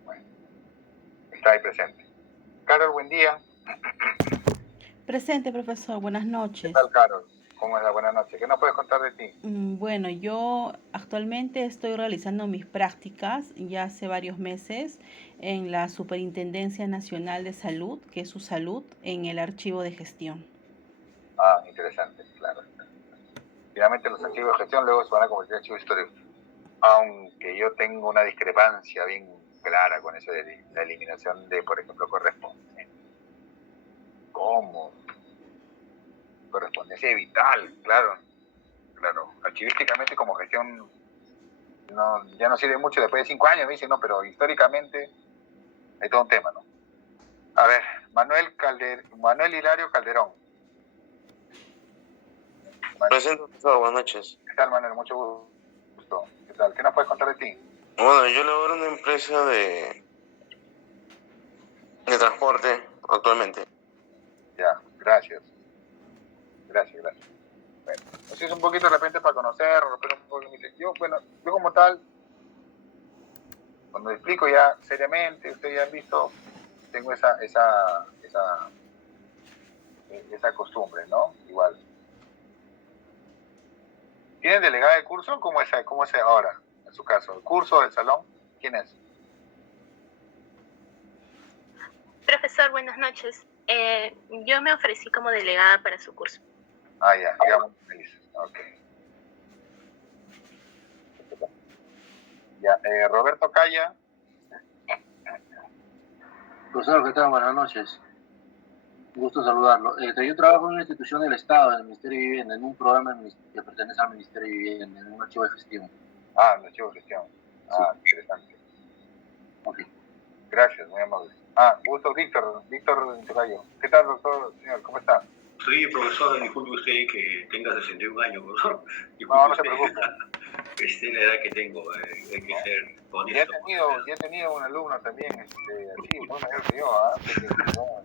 Bueno, está ahí presente. Carol, buen día. Presente, profesor. Buenas noches. ¿Qué tal, Carol? ¿Cómo es la buena noche? ¿Qué nos puedes contar de ti? Bueno, yo actualmente estoy realizando mis prácticas ya hace varios meses en la Superintendencia Nacional de Salud, que es su salud, en el archivo de gestión. Ah, interesante, claro. Finalmente los archivos de gestión luego se van a convertir en archivos históricos. Aunque yo tengo una discrepancia bien clara con eso de la eliminación de, por ejemplo, correspondencia. ¿Cómo? Correspondencia vital, claro. Archivísticamente como gestión ya no sirve mucho después de 5 años, me dicen, no, pero históricamente hay todo un tema, ¿no? A ver, Manuel Hilario Calderón. Presente, profesor, buenas noches. ¿Qué tal, Manuel? Mucho gusto. ¿Qué tal? ¿Qué nos puedes contar de ti? Bueno, yo laboro en una empresa de transporte actualmente. Ya, gracias. Bueno, así es un poquito de repente para conocer, yo como tal, cuando explico ya seriamente, ustedes ya han visto, tengo esa costumbre, ¿no? Igual. ¿Tienen delegada de curso? ¿Cómo es ahora, en su caso? ¿El curso del salón? ¿Quién es? Profesor, buenas noches. Yo me ofrecí como delegada para su curso. Ah, ya, digamos, ok. Ya, Roberto Calla. Profesor, ¿qué tal? Buenas noches. Un gusto saludarlo. Yo trabajo en una institución del Estado, en el Ministerio de Vivienda, en un programa que pertenece al Ministerio de Vivienda, en un archivo de gestión. Ah, el archivo de gestión. Ah, sí. Interesante. Ok. Gracias, muy amable. Gusto, Víctor Tocayo. ¿Qué tal, doctor, señor? ¿Cómo está? Sí, profesor, disculpe usted que tenga 61 años, profesor. No se preocupe. La edad que tengo, hay que ser honesto. Ya he tenido un alumno también, así, muy mayor que yo,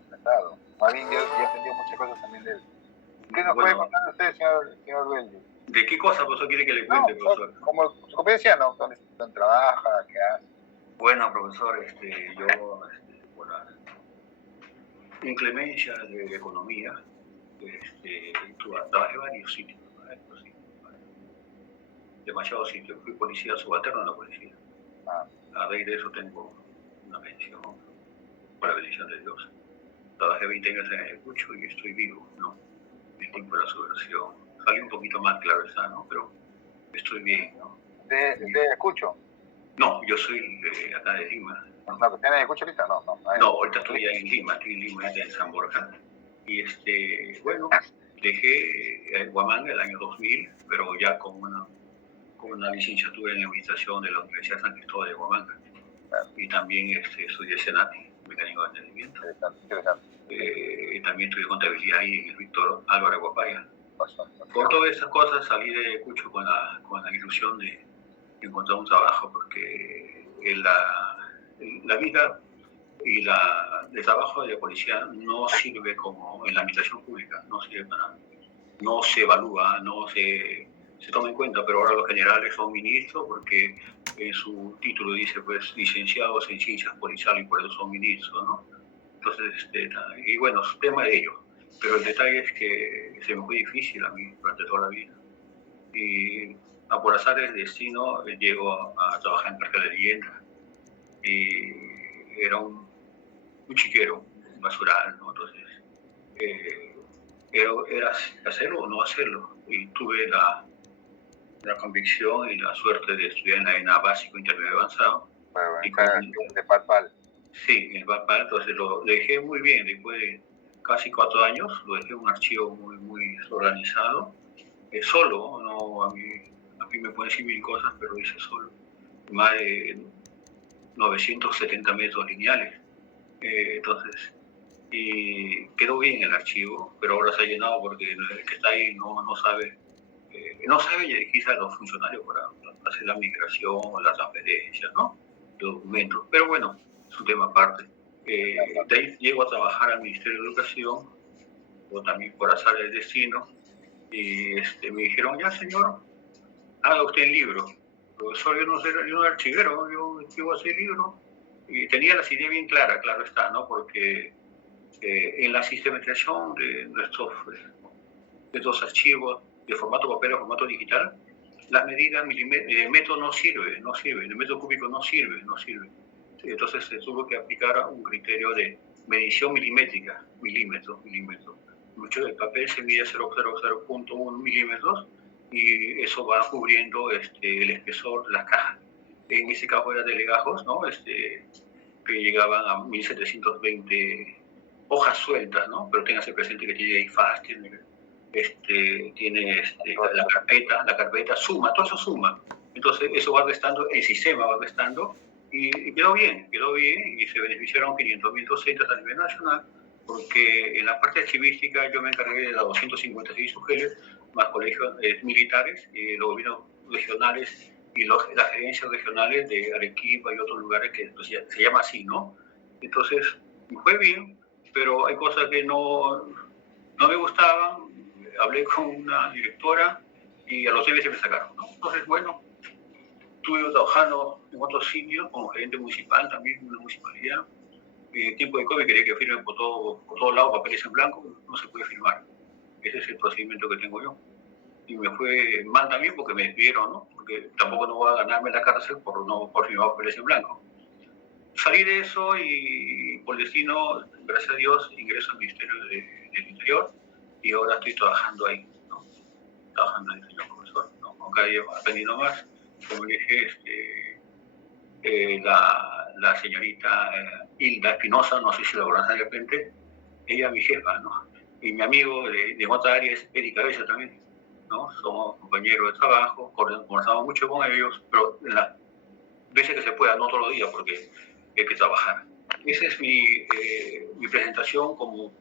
encantado. Más bien, yo he aprendido muchas cosas también de él. ¿Qué nos puede contar usted, señor Beldi? ¿De qué cosa, profesor, quiere que le cuente, profesor? Como su competencia, ¿no? ¿Dónde trabaja? ¿Qué hace? Bueno, profesor, yo, por la inclemencia de economía, trabajé en varios sitios, demasiados sitios. Fui policía subalterno en la policía. A raíz de eso tengo una pensión, por la bendición de Dios. Trabajé 20 años en Ayacucho y estoy vivo, ¿no? El tiempo de la subversión. Salí un poquito más, claro está, ¿no? Pero estoy bien, ¿no? ¿De Ayacucho? No, yo soy de acá de Lima. No, ¿que está en Ayacucho ahorita? No, ahorita estoy en Lima, en San Borja. Y bueno, dejé Huamanga el año 2000, pero ya con una licenciatura en administración de la Universidad San Cristóbal de Huamanga. Y también estudié Senati, mecánico de entendimiento. Interesante. Y también estudié contabilidad ahí en el Víctor Álvarez Guapaya. Por todas esas cosas salí de Cucho con la ilusión de encontrar un trabajo, porque la vida y el trabajo de policía no sirve como en la administración pública, no sirve para, no se evalúa, no se toma en cuenta, pero ahora los generales son ministros porque en su título dice pues licenciados en ciencias policiales y por eso son ministros, ¿no? Entonces, y bueno, es tema de ello, pero el detalle es que se me fue difícil a mí durante toda la vida. Y por azares de destino, llego a trabajar en Parque de la Leyenda. Y era un chiquero, un basural, ¿no? Entonces, era hacerlo o no hacerlo. Y tuve la convicción y la suerte de estudiar en la ENA básico, intermedio avanzado. De Patpal. Sí, en el Patpal, entonces lo dejé muy bien. Después de casi 4 años, lo dejé en un archivo muy, muy organizado. Solo, no, a mí me pueden decir 1000 cosas, pero hice solo. Más de 970 metros lineales. Entonces, y quedó bien el archivo, pero ahora se ha llenado porque el que está ahí no sabe quizás los funcionarios para hacer la migración o la transferencia, ¿no? De documentos. Pero bueno, es un tema aparte. De ahí llego a trabajar al Ministerio de Educación, o también por azar del destino, y me dijeron, ya señor, haga usted el libro. Profesor, yo no soy archivero, yo escribo así el libro. Y tenía las ideas bien claras, claro está, ¿no? Porque en la sistematización de estos archivos de formato papel o formato digital, las medidas de metro no sirve, el metro cúbico no sirve. Entonces se tuvo que aplicar un criterio de medición milimétrica, milímetro. Mucho del papel se mide 0,00.1 milímetros y eso va cubriendo el espesor de la caja. En ese caso era de legajos, ¿no? Que llegaban a 1720 hojas sueltas, ¿no? Pero téngase presente que tiene IFAS, tiene la carpeta suma, todo eso suma. Entonces eso va restando, el sistema va restando y quedó bien y se beneficiaron 500.000 docentes a nivel nacional, porque en la parte archivística yo me encargué de las 256 sugeles, más colegios militares, los gobiernos regionales y las gerencias regionales de Arequipa y otros lugares que pues, se llama así, ¿no? Entonces, fue bien, pero hay cosas que no me gustaban. Hablé con una directora y a los 6 meses me sacaron, ¿no? Entonces, bueno, estuve trabajando en otros sitios, como gerente municipal también, en una municipalidad. En tiempo de COVID quería que firme por todos lados papeles en blanco, no se puede firmar. Ese es el procedimiento que tengo yo. Y me fue mal también porque me despidieron, ¿no? Porque tampoco no voy a ganarme la cárcel por firmar papeles en blanco. Salí de eso y por destino, gracias a Dios, ingreso al Ministerio del Interior y ahora estoy trabajando ahí, ¿no? Trabajando ahí, señor profesor, ¿no? Cada día aprendiendo más. Como dije, la señorita Hilda Espinosa, no sé si la conoce de repente, ella es mi jefa, ¿no? Y mi amigo de otra área es Erika Bella también, ¿no? Somos compañeros de trabajo, conversamos mucho con ellos, pero en las veces que se pueda, no todos los días, porque hay que trabajar. Esa es mi presentación como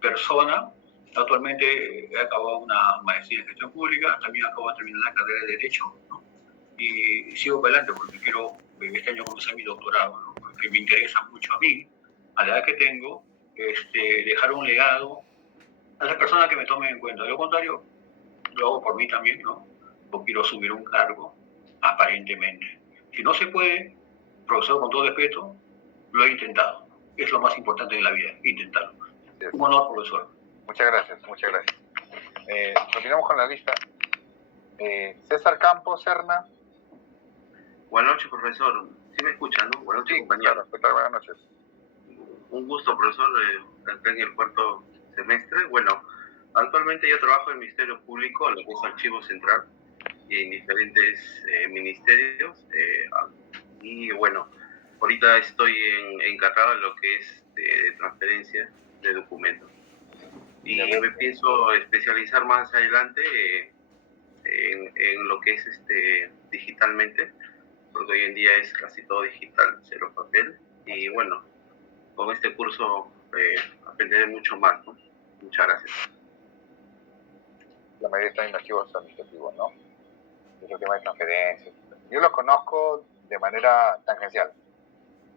persona. Actualmente he acabado una maestría en gestión pública, también acabo de terminar la carrera de Derecho, ¿no? Y sigo para adelante porque quiero este año comenzar mi doctorado, ¿no? Porque me interesa mucho a mí, a la edad que tengo, dejar un legado a las personas que me tomen en cuenta. De lo contrario, lo hago por mí también, ¿no? O quiero asumir un cargo, aparentemente. Si no se puede, profesor, con todo respeto, lo he intentado. Es lo más importante en la vida, intentarlo. Un honor, profesor. Muchas gracias. Continuamos con la lista. César Campos, Serna. Buenas noches, profesor. ¿Sí me escuchan, no? Buenas noches, compañero. Claro, buenas noches. Un gusto, profesor, acá en el 4º semestre. Bueno, actualmente yo trabajo en el Ministerio Público, en lo que es Archivo Central, y en diferentes ministerios. Y bueno, ahorita estoy encargado de lo que es de transferencia de documentos. Y me pienso especializar más adelante en lo que es digitalmente, porque hoy en día es casi todo digital, cero papel. Y bueno, con este curso aprenderé mucho más, ¿no? Muchas gracias. La mayoría están en archivos administrativos, ¿no? Es el tema de transferencias. Yo los conozco de manera tangencial.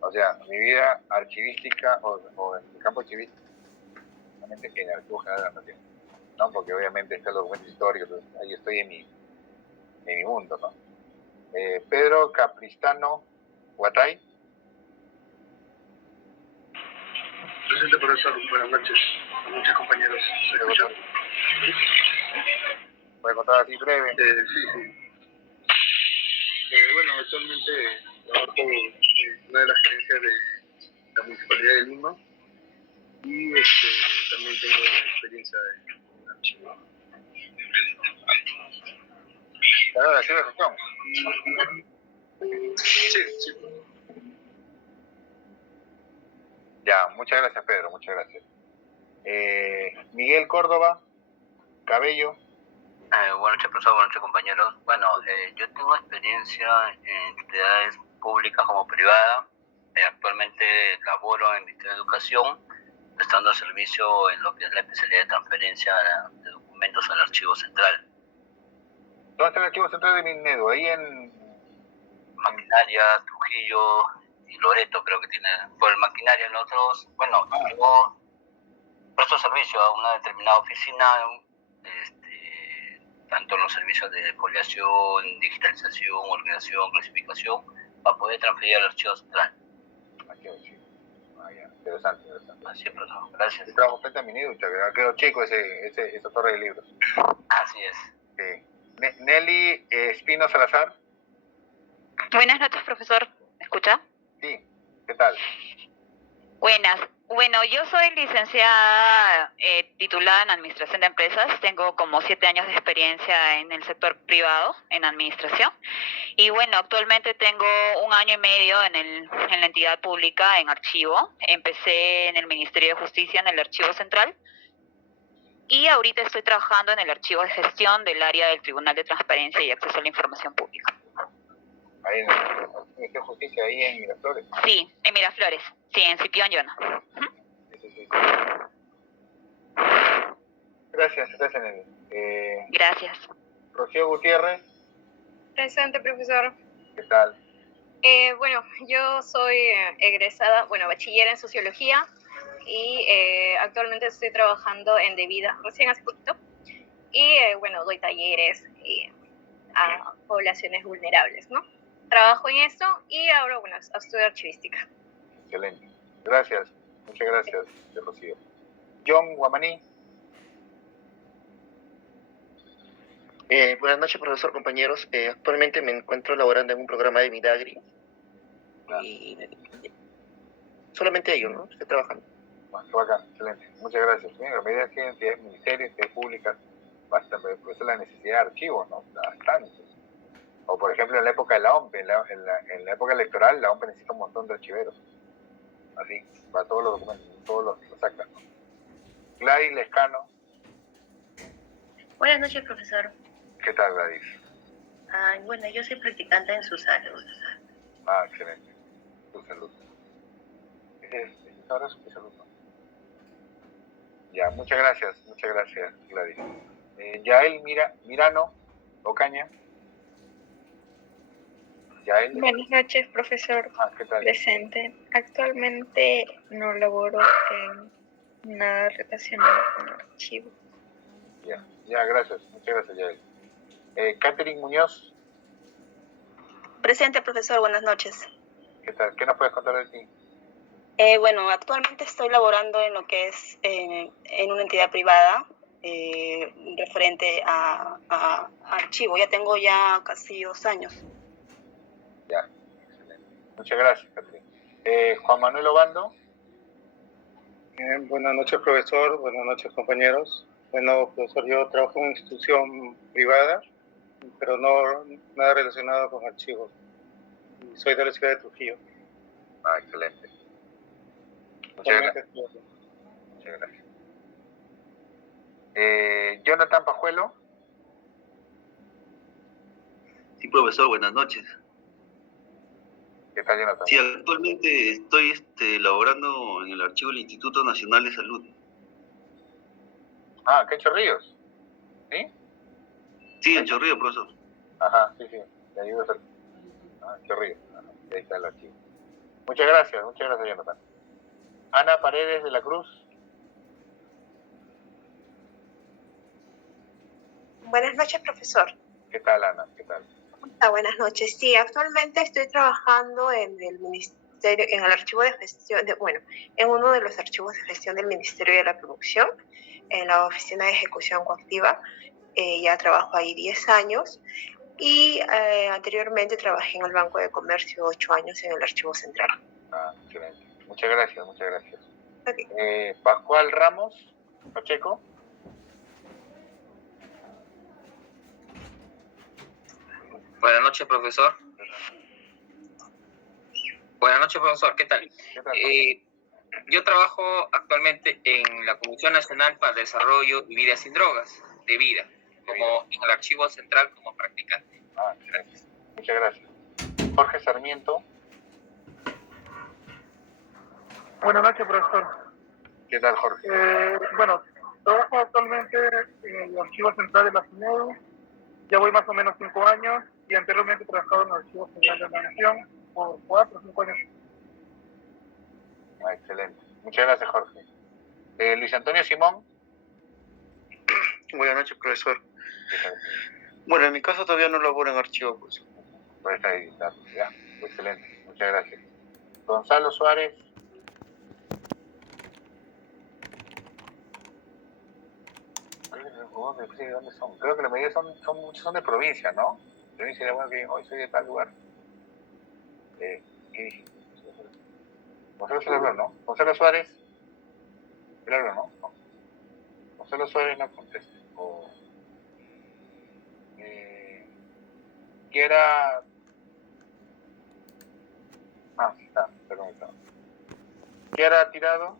O sea, mi vida archivística o en el campo archivístico, realmente en el archivo general de la nación, ¿no? Porque obviamente está el documento histórico, ahí estoy en mi mundo, ¿no? Pedro Capristano Guatay. Presente, profesor. Buenas noches. Muchos compañeros. ¿Se escucha? ¿Puede contar así breve? Sí. Bueno, actualmente trabajo en una de las gerencias de la Municipalidad de Lima y también tengo experiencia en archivo. ¿Claro, de gestión? Sí. Ya, muchas gracias, Pedro, muchas gracias. Miguel Córdoba, Cabello. Buenas noches, profesor, buenas noches, compañeros. Bueno, yo tengo experiencia en entidades públicas como privadas. Actualmente laboro en el Ministerio de Educación, prestando servicio en lo que es la especialidad de transferencia de documentos al Archivo Central. ¿Dónde está el Archivo Central de Minedo? Ahí en Maquinaria, Trujillo y Loreto, creo que tienen. Por el Maquinaria, nosotros, bueno, yo presto servicio a una determinada oficina, tanto en los servicios de foliación, digitalización, organización, clasificación, para poder transferir al Archivo Central. Interesante. Así es, profesor. Gracias. Yo trabajo frente a Minedo, quedó chico esa torre de libros. Así es. Sí. Nelly Espino Salazar. Buenas noches, profesor. ¿Me escucha? Sí. ¿Qué tal? Buenas. Bueno, yo soy licenciada titulada en Administración de Empresas. Tengo como 7 años de experiencia en el sector privado, en administración. Y bueno, actualmente tengo 1 año y medio en la entidad pública, en archivo. Empecé en el Ministerio de Justicia, en el Archivo Central. Y ahorita estoy trabajando en el Archivo de Gestión del área del Tribunal de Transparencia y Acceso a la Información Pública. Ahí en el Ministerio de Justicia, ahí en Miraflores. Sí, en Miraflores. Sí, en Cipión Yona. Sí. Gracias, Nelly. Gracias. Rocío Gutiérrez. Presente, profesor. ¿Qué tal? Bueno, yo soy egresada, bachiller en Sociología y actualmente estoy trabajando en Debida, recién hace poquito. Y doy talleres a poblaciones vulnerables, ¿no? Trabajo en esto y ahora, estudio archivística. Excelente. Gracias. Muchas gracias, Rocío. John Guamaní. Buenas noches, profesor, compañeros. Actualmente me encuentro laborando en un programa de Midagri. Y solamente ello, ¿no? Estoy trabajando. Qué bacán, excelente. Muchas gracias. Mira, la medida que entidades ministerios, entidades públicas, basta, pues es la necesidad de archivos, ¿no? Bastante. O por ejemplo en la época de la OMP, en la época electoral, la OMP necesita un montón de archiveros. Así, para todos los documentos, todos los sacan, ¿no? Gladys Lescano. Buenas noches, profesor. ¿Qué tal, Gladys? Yo soy practicante en su salud. Excelente. Tu salud. Ahora es tu salud, ¿no? Ya, muchas gracias, Gladys. Yael Mirano Ocaña. Yael. Buenas noches, profesor. ¿Qué tal? Presente. Actualmente no laboro en nada relacionado con el archivo. Ya, gracias. Muchas gracias, Yael. Catherine Muñoz. Presente, profesor. Buenas noches. ¿Qué tal? ¿Qué nos puedes contar de ti? Actualmente estoy laborando en lo que es en una entidad privada referente a archivo. Ya tengo casi 2 años. Ya, excelente. Muchas gracias, Catherine. Juan Manuel Obando. Buenas noches, profesor. Buenas noches, compañeros. Bueno, profesor, yo trabajo en una institución privada, pero no nada relacionado con archivos. Soy de la ciudad de Trujillo. Excelente. Muchas gracias. Jonathan Pajuelo. Sí, profesor, buenas noches. ¿Qué tal, Jonathan? Sí, actualmente estoy laborando en el archivo del Instituto Nacional de Salud. ¿Qué en Chorrillos? ¿Sí? Sí, en Chorrillos, profesor. Ajá, sí. Le ayudo a hacer. Chorrillos. Ahí está el archivo. Muchas gracias, Jonathan. Ana Paredes de la Cruz. Buenas noches, profesor. ¿Qué tal, Ana? ¿Qué tal? Buenas noches. Sí, actualmente estoy trabajando en el Ministerio, en el archivo de gestión, en uno de los archivos de gestión del Ministerio de la Producción, en la Oficina de Ejecución Coactiva. Ya trabajo ahí 10 años Y anteriormente trabajé en el Banco de Comercio 8 años en el Archivo Central. Excelente. Muchas gracias, muchas gracias. Okay. Pascual Ramos Pacheco. Buenas noches, profesor. Buenas noches, profesor. ¿Qué tal? ¿Qué tal? Yo trabajo actualmente en la Comisión Nacional para el Desarrollo y Vida sin Drogas, de vida, como en el Archivo Central como practicante. Gracias. Muchas gracias. Jorge Sarmiento. Buenas noches, profesor. ¿Qué tal, Jorge? Bueno, trabajo actualmente en el Archivo Central de la CINEDU. Ya voy más o menos 5 años y anteriormente he trabajado en el Archivo Central de la Nación por 4 o 5 años. Excelente. Muchas gracias, Jorge. Luis Antonio Simón. Buenas noches, profesor. Bueno, en mi caso todavía no laboro en archivo, pues. Puedes editar, ya. Excelente. Muchas gracias. Gonzalo Suárez. ¿Dónde son? Creo que la mayoría muchos son de provincia, ¿no? Provincia de, bueno, que hoy soy de tal lugar. ¿Qué dije? Gonzalo Suárez, ¿no? Gonzalo Suárez. Claro, ¿no? No. Gonzalo Suárez no contesta. Quiera. Sí está conectado. Quiera Tirado.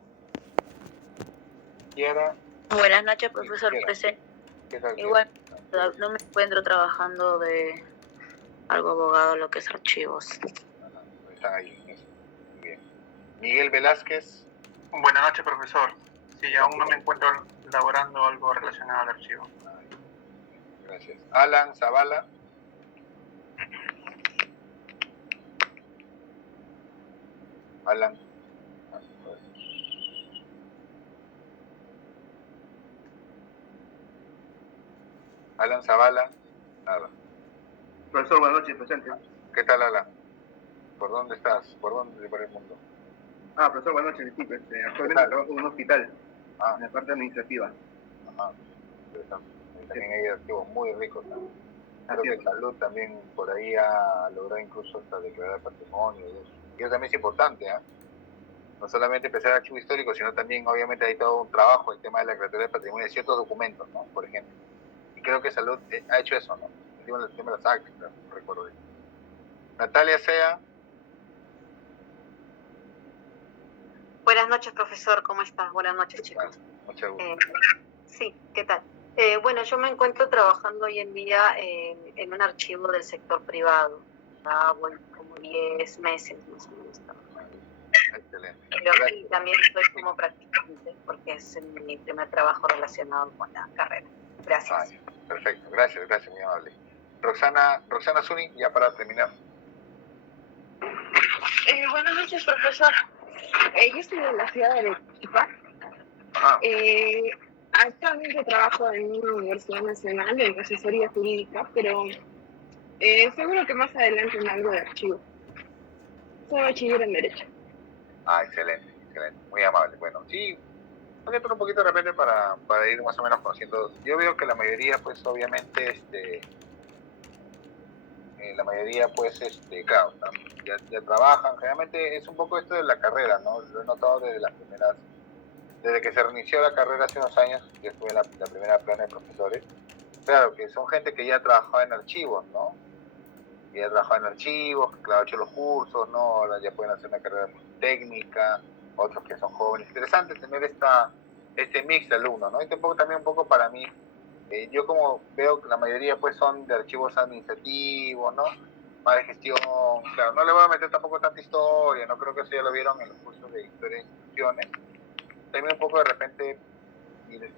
Quiera. Buenas noches, profesor. Presente. Igual, no me encuentro trabajando de algo abogado, lo que es archivos. Están ahí. Muy bien. Miguel Velázquez. Buenas noches, profesor. Sí, aún no me encuentro elaborando algo relacionado al archivo. Gracias. Alan Zavala. Alan. Alan Zavala. Nada. Profesor, buenas noches, presente. ¿Qué tal, Alan? ¿Por dónde estás? ¿Por dónde por el mundo? Profesor, buenas noches, disculpe. Actualmente trabajo en un hospital, en la parte administrativa. Interesante. También hay archivos muy ricos. Creo que Salud también por ahí ha logrado incluso hasta declarar patrimonio. Y eso también es importante, no solamente empezar el archivo histórico, sino también obviamente hay todo un trabajo, el tema de la declaratoria de patrimonio de ciertos documentos, ¿no? Por ejemplo. Y creo que Salud ha hecho eso, ¿no? El tema de las actas, no recuerdo bien. Natalia Sea. Buenas noches, profesor. ¿Cómo estás? Buenas noches, chicos. Mucho gusto. Sí, ¿qué tal? Bueno, yo me encuentro trabajando hoy en día en un archivo del sector privado. Bueno, como 10 meses más o menos. Excelente. Pero sí, también estoy como practicante porque es mi primer trabajo relacionado con la carrera. Gracias. Perfecto, gracias, muy amable. Roxana Zuni, ya para terminar. Buenas noches, profesor. Yo estoy en la ciudad de Arequipa. Actualmente trabajo en una universidad nacional en asesoría jurídica, pero seguro que más adelante en algo de archivo. Soy bachiller en Derecho. Excelente, muy amable. Bueno, sí, voy a un poquito de repente para ir más o menos conociendo. Yo veo que la mayoría, pues obviamente, claro, ya trabajan. Generalmente es un poco esto de la carrera, ¿no? Lo he notado desde que se reinició la carrera hace unos años, yo estuve en la primera plana de profesores. Claro, que son gente que ya trabajaba en archivos, ¿no? Ya trabajaba en archivos, claro, ha hecho los cursos, ¿no? Ahora ya pueden hacer una carrera técnica, otros que son jóvenes. Interesante tener este mix de alumnos, ¿no? Y también un poco para mí, yo como veo que la mayoría pues son de archivos administrativos, ¿no? Más de gestión, claro, no le voy a meter tampoco tanta historia, no creo que eso ya lo vieron en los cursos de historia de instituciones. También un poco de repente,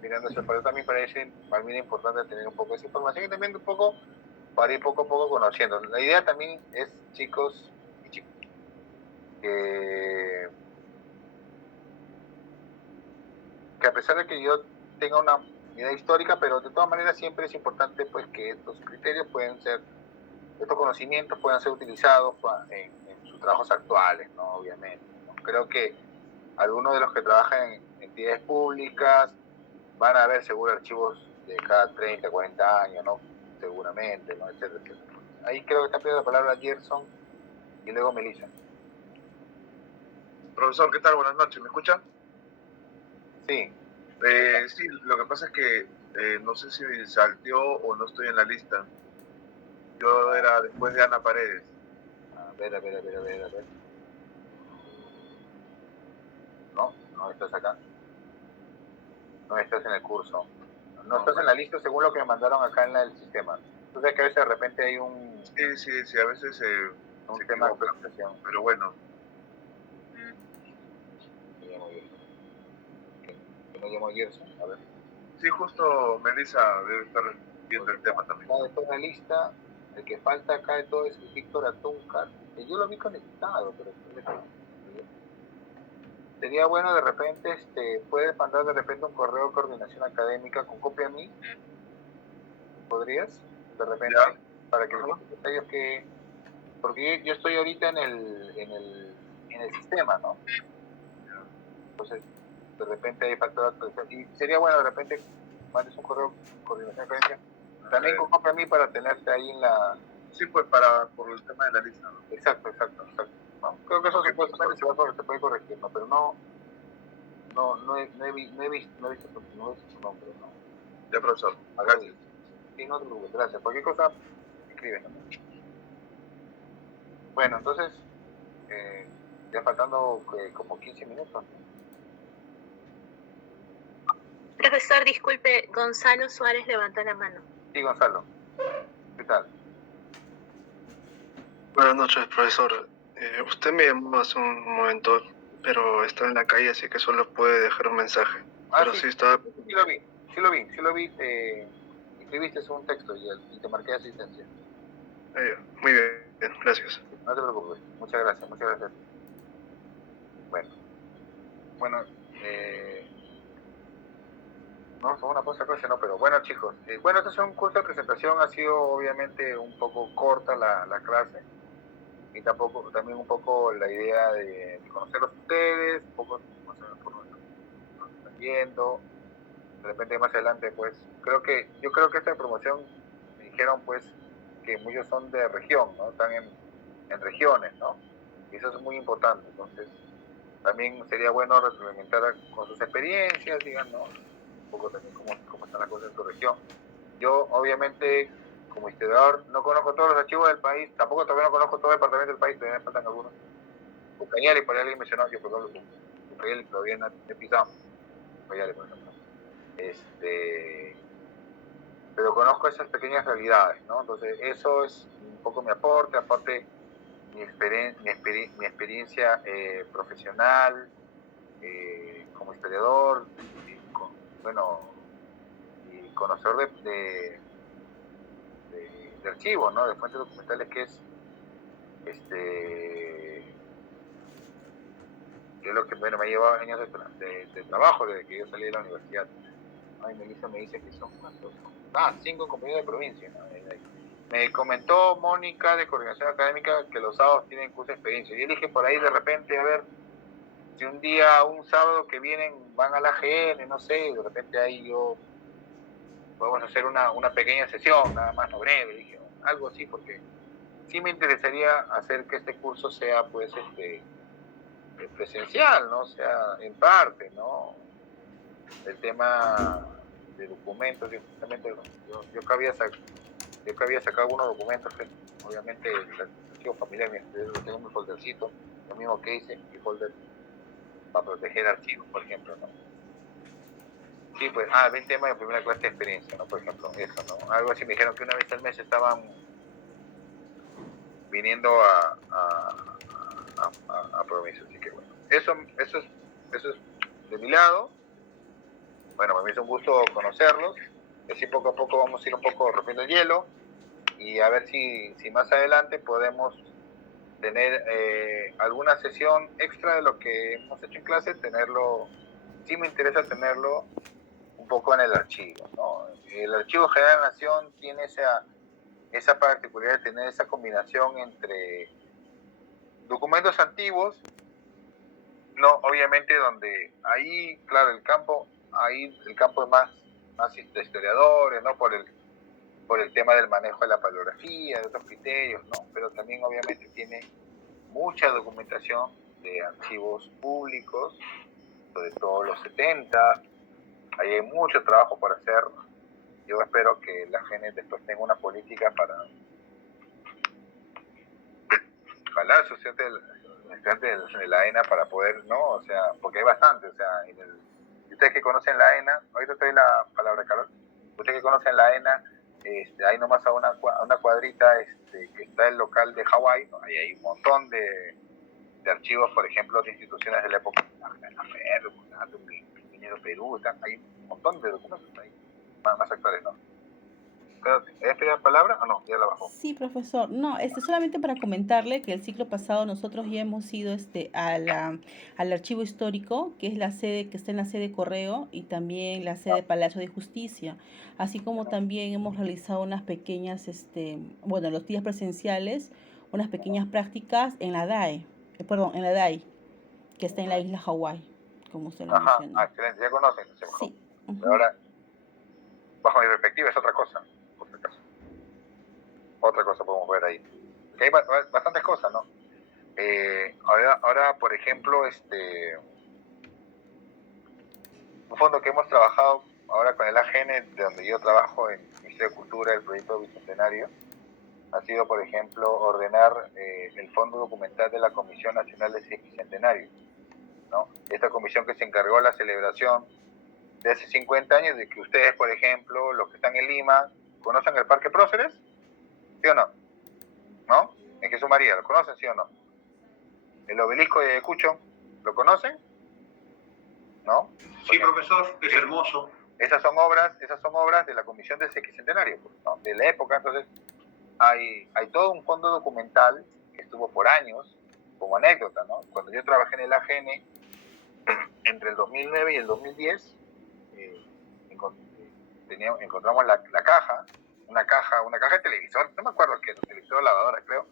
mirando eso, pero también parece para mí importante tener un poco de esa información y también un poco para ir poco a poco conociendo. La idea también es, chicos y chicas, que a pesar de que yo tenga una idea histórica, pero de todas maneras siempre es importante pues que estos criterios estos conocimientos puedan ser utilizados en sus trabajos actuales, ¿no? Obviamente, ¿no? Creo que algunos de los que trabajan en entidades públicas van a ver seguro archivos de cada 30, 40 años, ¿no? Seguramente, ¿no? Etcétera, etcétera. ahí creo que está pidiendo la palabra Gerson y luego Melissa. Profesor, ¿qué tal? Buenas noches, ¿me escucha? Sí. Sí, lo que pasa es que no sé si salteó o no estoy en la lista. Yo era después de Ana Paredes. A ver. No estás acá. No estás en el curso. No estás en la lista según lo que me mandaron acá en el sistema. Entonces que a veces de repente hay un... Sí, a veces un sistema de presentación. Pero bueno. Me llamo Gerson, a ver. Sí, justo Melissa debe estar viendo el tema también. Está después de la lista, el que falta acá de todo es Víctor Atúncar, que yo lo vi conectado, pero sería bueno de repente, puedes mandar de repente un correo de coordinación académica con copia a mí, ¿podrías? De repente, ¿ya? Para que ellos que, porque yo estoy ahorita en el sistema, ¿no? Entonces, de repente hay factores, y sería bueno de repente mandes un correo de coordinación académica, también con copia a mí para tenerte ahí en la... Sí, pues por el tema de la lista, ¿no? Exacto. ¿No? Creo que eso supuestamente se puede corregir, ¿no? Pero no he visto tu nombre, ¿no? Ya, profesor, gracias. Sí, no te preocupes, gracias. Cualquier cosa, escribe. Bueno, entonces, ya faltando como 15 minutos. Profesor, disculpe, Gonzalo Suárez levantó la mano. Sí, Gonzalo. ¿Qué tal? Buenas noches, profesor. Usted me llamó hace un momento, pero está en la calle, así que solo puede dejar un mensaje. Pero sí estaba... Sí lo vi. Escribiste un texto y te marqué asistencia. Muy bien, gracias. No te preocupes. Muchas gracias. Bueno, no, son una cosa, no, pero bueno, chicos. Bueno, este es un curso de presentación, ha sido obviamente un poco corta la clase. Y también un poco la idea de conocerlos ustedes, un poco conocer por dónde están yendo. De repente más adelante, pues, yo creo que esta promoción me dijeron, pues, que muchos son de región, ¿no? Están en regiones, ¿no? Y eso es muy importante. Entonces, también sería bueno retroalimentar con sus experiencias, digan, ¿no? Un poco también cómo están las cosas en su región. Yo, obviamente, como historiador, no conozco todos los archivos del país, tampoco todavía no conozco todo el departamento del país, todavía me faltan algunos. Ucayali, por ahí alguien mencionó que Ucayali todavía no he pisado. Ucayali, por ejemplo. Pero conozco esas pequeñas realidades, ¿no? Entonces, eso es un poco mi aporte, aparte mi experiencia profesional, como historiador, y conocedor de archivos, ¿no? De fuentes documentales, que es lo que me ha llevado años de trabajo desde que yo salí de la universidad. Ay, Melissa me dice que son 5 compañeros de provincia, ¿no? Me comentó Mónica de Coordinación Académica que los sábados tienen curso de experiencia. Yo dije por ahí de repente, a ver, si un sábado que vienen van a la AGN, no sé, de repente ahí podemos hacer una pequeña sesión, nada más, no breve, dije, algo así, porque sí me interesaría hacer que este curso sea, pues, presencial, ¿no? Sea en parte, ¿no? El tema de documentos, justamente yo que había sacado algunos documentos, que obviamente el archivo familiar, tengo mi foldercito, lo mismo que hice, mi folder para proteger archivos, por ejemplo, ¿no? Sí, pues, ven tema de primera clase de experiencia, ¿no? Por ejemplo, eso, ¿no? Algo así, me dijeron que una vez al mes estaban viniendo a provincia, así que bueno. Eso es de mi lado. Bueno, me hizo un gusto conocerlos. Así poco a poco vamos a ir un poco rompiendo el hielo y a ver si más adelante podemos tener alguna sesión extra de lo que hemos hecho en clase, sí me interesa tenerlo un poco en el archivo, ¿no? El Archivo General de la Nación tiene esa particularidad de tener esa combinación entre documentos antiguos, no, obviamente donde ahí, claro, el campo es más de historiadores, ¿no? Por por el tema del manejo de la paleografía, de otros criterios, ¿no? Pero también obviamente tiene mucha documentación de archivos públicos, sobre todo los 70, ahí hay mucho trabajo por hacer. Yo espero que la gente después tenga una política para jalar su estudiante de la ENA para poder, ¿no? O sea, porque hay bastante, o sea, ustedes que conocen la ENA, ahorita te doy la palabra, Carlos, ustedes que conocen la ENA, hay nomás a una cuadrita que está el local de Hawái, ¿no? Ahí hay un montón de archivos, por ejemplo, de instituciones de la época de la FER, de Minero Perú, hay un montón de documentos ahí, más actuales, ¿no? ¿Es la palabra o no? Ya la bajó. Sí, profesor. No, solamente para comentarle que el ciclo pasado nosotros ya hemos ido al archivo histórico, que es la sede, que está en la sede Correo, y también la sede Palacio de Justicia, así como también hemos realizado unas pequeñas, los días presenciales, unas pequeñas prácticas en la DAE, en la DAI, que está en la isla Hawái, como usted lo mencionó. Excelente, ya conocen. Sí. Pero ahora, bajo mi perspectiva, es otra cosa. Otra cosa podemos ver ahí. Que hay bastantes cosas, ¿no? Ahora, por ejemplo, un fondo que hemos trabajado ahora con el AGN, de donde yo trabajo en el Ministerio de Cultura, el proyecto Bicentenario, ha sido, por ejemplo, ordenar el fondo documental de la Comisión Nacional del Bicentenario, ¿no? Esta comisión que se encargó de la celebración de hace 50 años, de que ustedes, por ejemplo, los que están en Lima, ¿conocen el Parque Próceres? ¿Sí o no? ¿No? En Jesús María, ¿lo conocen, sí o no? El obelisco de Ayacucho, ¿lo conocen? ¿No? Sí, profesor, es hermoso. Esas son obras de la Comisión del Sesquicentenario, ¿no? De la época. Entonces, hay todo un fondo documental que estuvo por años, como anécdota, ¿no? Cuando yo trabajé en el AGN, entre el 2009 y el 2010, encontramos la caja, una caja de televisor, no me acuerdo qué, televisor, lavadora, creo,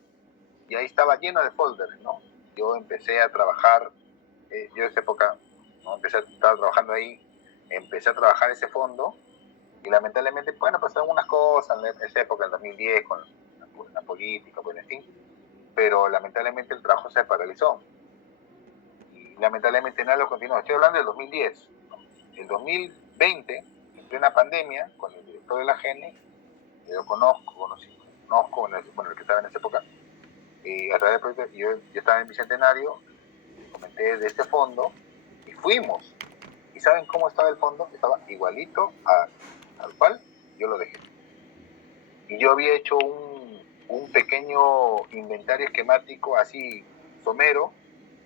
y ahí estaba lleno de folders, ¿no? Yo empecé a trabajar, yo en esa época, ¿no? Estaba trabajando ahí, empecé a trabajar ese fondo, y lamentablemente, bueno, pasaron unas cosas en esa época, en 2010, con la política, pues en fin, pero lamentablemente el trabajo se paralizó, y lamentablemente nada lo continuó. Estoy hablando del 2010, ¿no? El 2020, en plena pandemia, con el director de la AGN, yo conozco, el que estaba en esa época, y a través del proyecto, yo estaba en Bicentenario, comenté de este fondo, y fuimos. ¿Y saben cómo estaba el fondo? Estaba igualito al cual yo lo dejé. Y yo había hecho un pequeño inventario esquemático así somero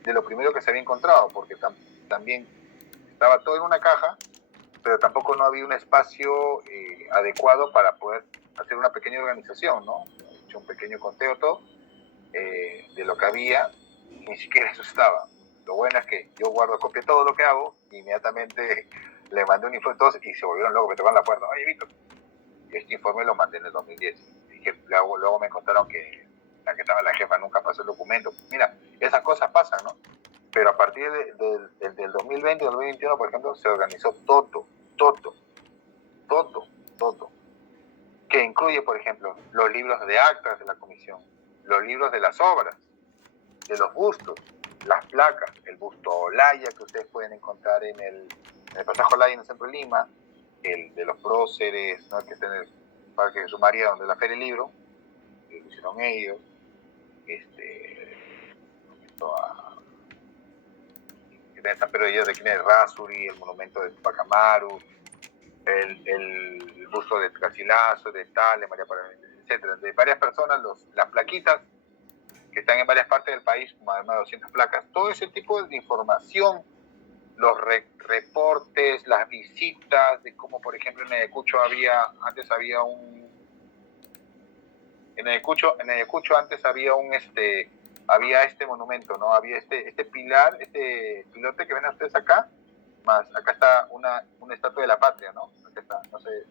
de lo primero que se había encontrado, porque también estaba todo en una caja, pero tampoco no había un espacio adecuado para poder hacer una pequeña organización, ¿no? He hecho un pequeño conteo todo de lo que había, y ni siquiera eso estaba. Lo bueno es que yo guardo copia de todo lo que hago, y inmediatamente le mandé un informe a todos y se volvieron locos, me tocaron la puerta. Oye, Víctor, este informe lo mandé en el 2010. Y que luego me contaron que la que estaba la jefa nunca pasó el documento. Mira, esas cosas pasan, ¿no? Pero a partir del 2020 y 2021, por ejemplo, se organizó todo, que incluye, por ejemplo, los libros de actas de la comisión, los libros de las obras, de los bustos, las placas, el busto Olaya que ustedes pueden encontrar en el pasaje Olaya en el centro de Lima, el de los próceres, ¿no? Que está en el Parque Jesús María, donde la Feria del Libro, que lo hicieron ellos, de San Pedro de Hierro de Quine de Rasuri, el monumento de Tupac Amaru, el busto de Garcilaso, de Tal, de María Parada, etcétera, de varias personas, las plaquitas que están en varias partes del país, más de 200 placas, todo ese tipo de información, los reportes, las visitas, de cómo, por ejemplo, en Ayacucho antes había un monumento, ¿no? Había este pilar, este pilote que ven ustedes acá, más acá está una estatua de la patria, ¿no? Acá está, no sé,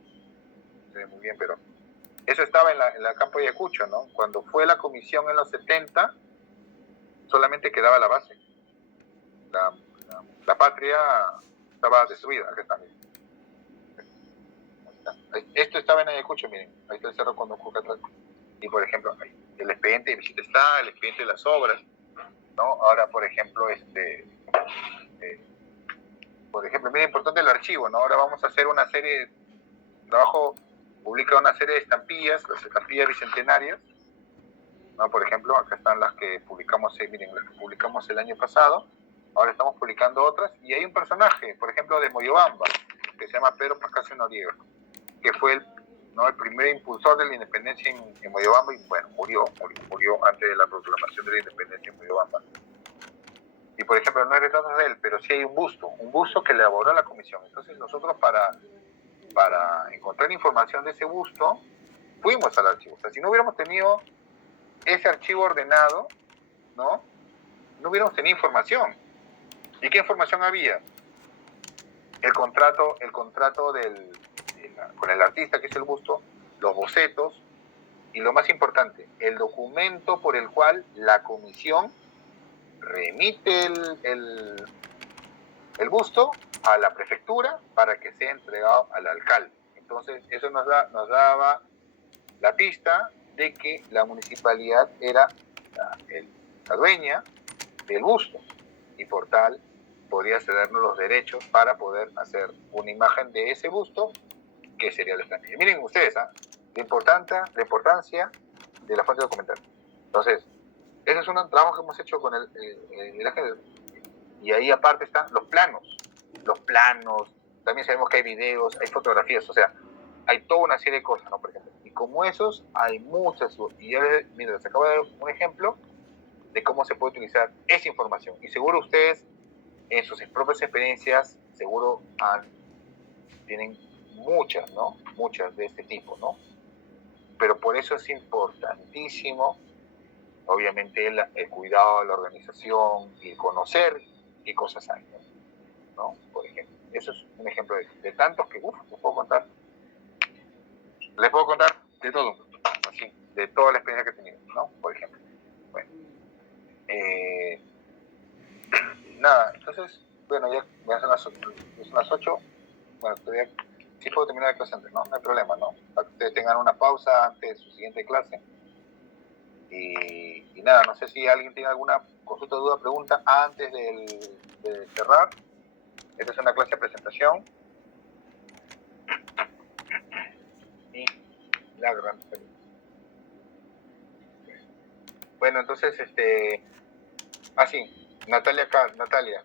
se ve muy bien, pero eso estaba en la campo de Ayacucho, ¿no? Cuando fue la comisión en los 70, solamente quedaba la base. La patria estaba destruida, acá está. Esto estaba en Ayacucho, miren, ahí está el Cerro Condoncuca atrás. Y por ejemplo, el expediente de visita está, el expediente de las obras, ¿no? Ahora, por ejemplo, miren, importante el archivo, ¿no? Ahora vamos a hacer una serie de trabajo, publica una serie de estampillas, las estampillas bicentenarias, ¿no? Por ejemplo, acá están las que publicamos, miren, las que publicamos el año pasado. Ahora estamos publicando otras, y hay un personaje, por ejemplo, de Moyobamba, que se llama Pedro Pascasio Noriega, que fue el primer impulsor de la independencia en Moyobamba, y bueno, murió antes de la proclamación de la independencia en Moyobamba. Y por ejemplo, no hay retratos de él, pero sí hay un busto que elaboró la comisión. Entonces nosotros para encontrar información de ese busto, fuimos al archivo. O sea, si no hubiéramos tenido ese archivo ordenado, no hubiéramos tenido información. ¿Y qué información había? El contrato con el artista, que es el busto, los bocetos, y lo más importante, el documento por el cual la comisión remite el busto a la prefectura para que sea entregado al alcalde. Entonces, eso nos daba la pista de que la municipalidad era la dueña del busto, y por tal podía cedernos los derechos para poder hacer una imagen de ese busto, que sería la estampilla. Miren ustedes, la importancia de la fuente documental. Entonces, ese es un trabajo que hemos hecho con el y ahí aparte están los planos, también sabemos que hay videos, hay fotografías, o sea, hay toda una serie de cosas, ¿no? Por ejemplo, y como esos, hay muchas, y ya miren, les acabo de dar un ejemplo de cómo se puede utilizar esa información, y seguro ustedes, en sus propias experiencias, seguro tienen muchas, ¿no? Muchas de este tipo, ¿no? Pero por eso es importantísimo, obviamente, el cuidado de la organización y conocer qué cosas hay, ¿no? Por ejemplo, eso es un ejemplo de tantos que, les puedo contar. Les puedo contar de todo, así, de toda la experiencia que he tenido, ¿no? Por ejemplo. Bueno. Nada, entonces, bueno, ya son las 8. Bueno, todavía sí puedo terminar la clase antes, ¿no? No hay problema, ¿no? Para que ustedes tengan una pausa antes de su siguiente clase. Y nada, no sé si alguien tiene alguna consulta, duda, pregunta antes de cerrar. Esta es una clase de presentación. Y la gran... Bueno, entonces, sí, Natalia acá, Natalia.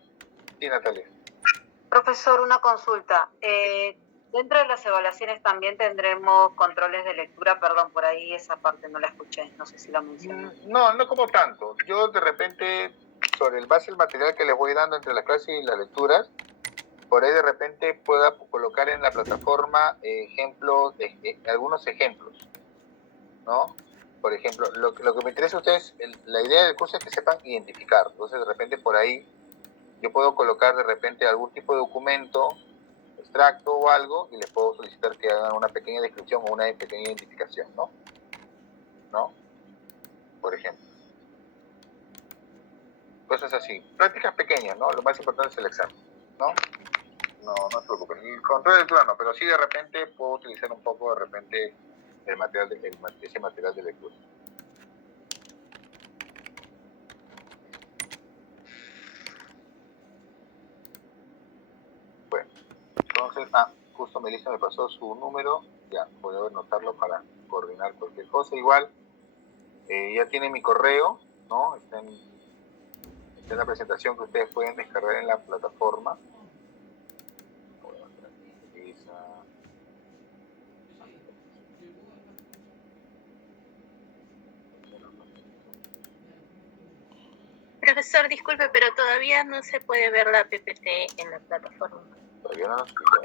Sí, Natalia. Profesor, una consulta. Dentro de las evaluaciones también tendremos controles de lectura, perdón, por ahí esa parte no la escuché, no sé si la mencioné. No como tanto. Yo de repente, sobre el base del material que les voy dando entre las clases y las lecturas, por ahí de repente pueda colocar en la plataforma ejemplos, algunos ejemplos, ¿no? Por ejemplo, lo que me interesa a ustedes, la idea del curso es que sepan identificar. Entonces, de repente por ahí yo puedo colocar de repente algún tipo de documento, extracto o algo, y les puedo solicitar que hagan una pequeña descripción o una pequeña identificación, ¿no? Por ejemplo. Cosas así. Prácticas pequeñas, ¿no? Lo más importante es el examen, ¿no? No se preocupen. El control del plano, pero sí de repente puedo utilizar un poco de repente ese material de lectura. Bueno, entonces, justo Melissa me pasó su número, ya, voy a anotarlo para coordinar cualquier cosa. Igual, ya tiene mi correo, ¿no? Está en la presentación que ustedes pueden descargar en la plataforma. Profesor, disculpe, pero todavía no se puede ver la PPT en la plataforma. Todavía no nos explica.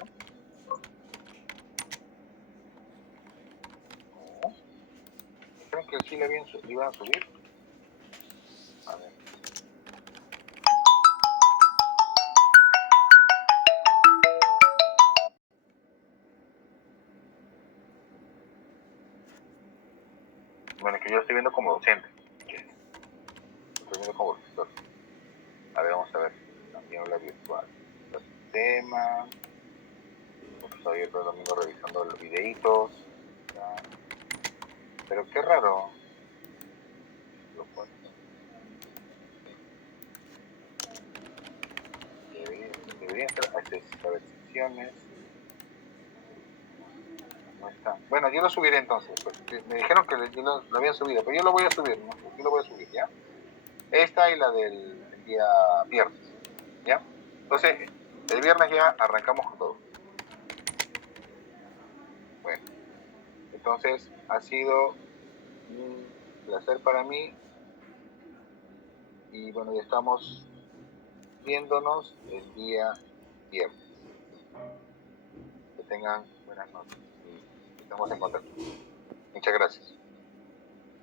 ¿Creen que sí le iban a subir? A ver. Bueno, que yo estoy viendo como docente. Estoy viendo como profesor. A ver, vamos a ver. También habla virtual. Tema. todavía todo el domingo revisando los videitos. ¿Ya? Pero qué raro. Deberían ser secciones. No está. Bueno, yo lo subiré entonces. Pues, me dijeron que yo lo habían subido, pero yo lo voy a subir, ¿no? Yo lo voy a subir, ¿ya? Esta y la del día viernes, ¿ya? Entonces, el viernes ya arrancamos con todo. Bueno, entonces ha sido un placer para mí. Y bueno, ya estamos viéndonos el día viernes. Que tengan buenas noches y estamos en contacto. Muchas gracias.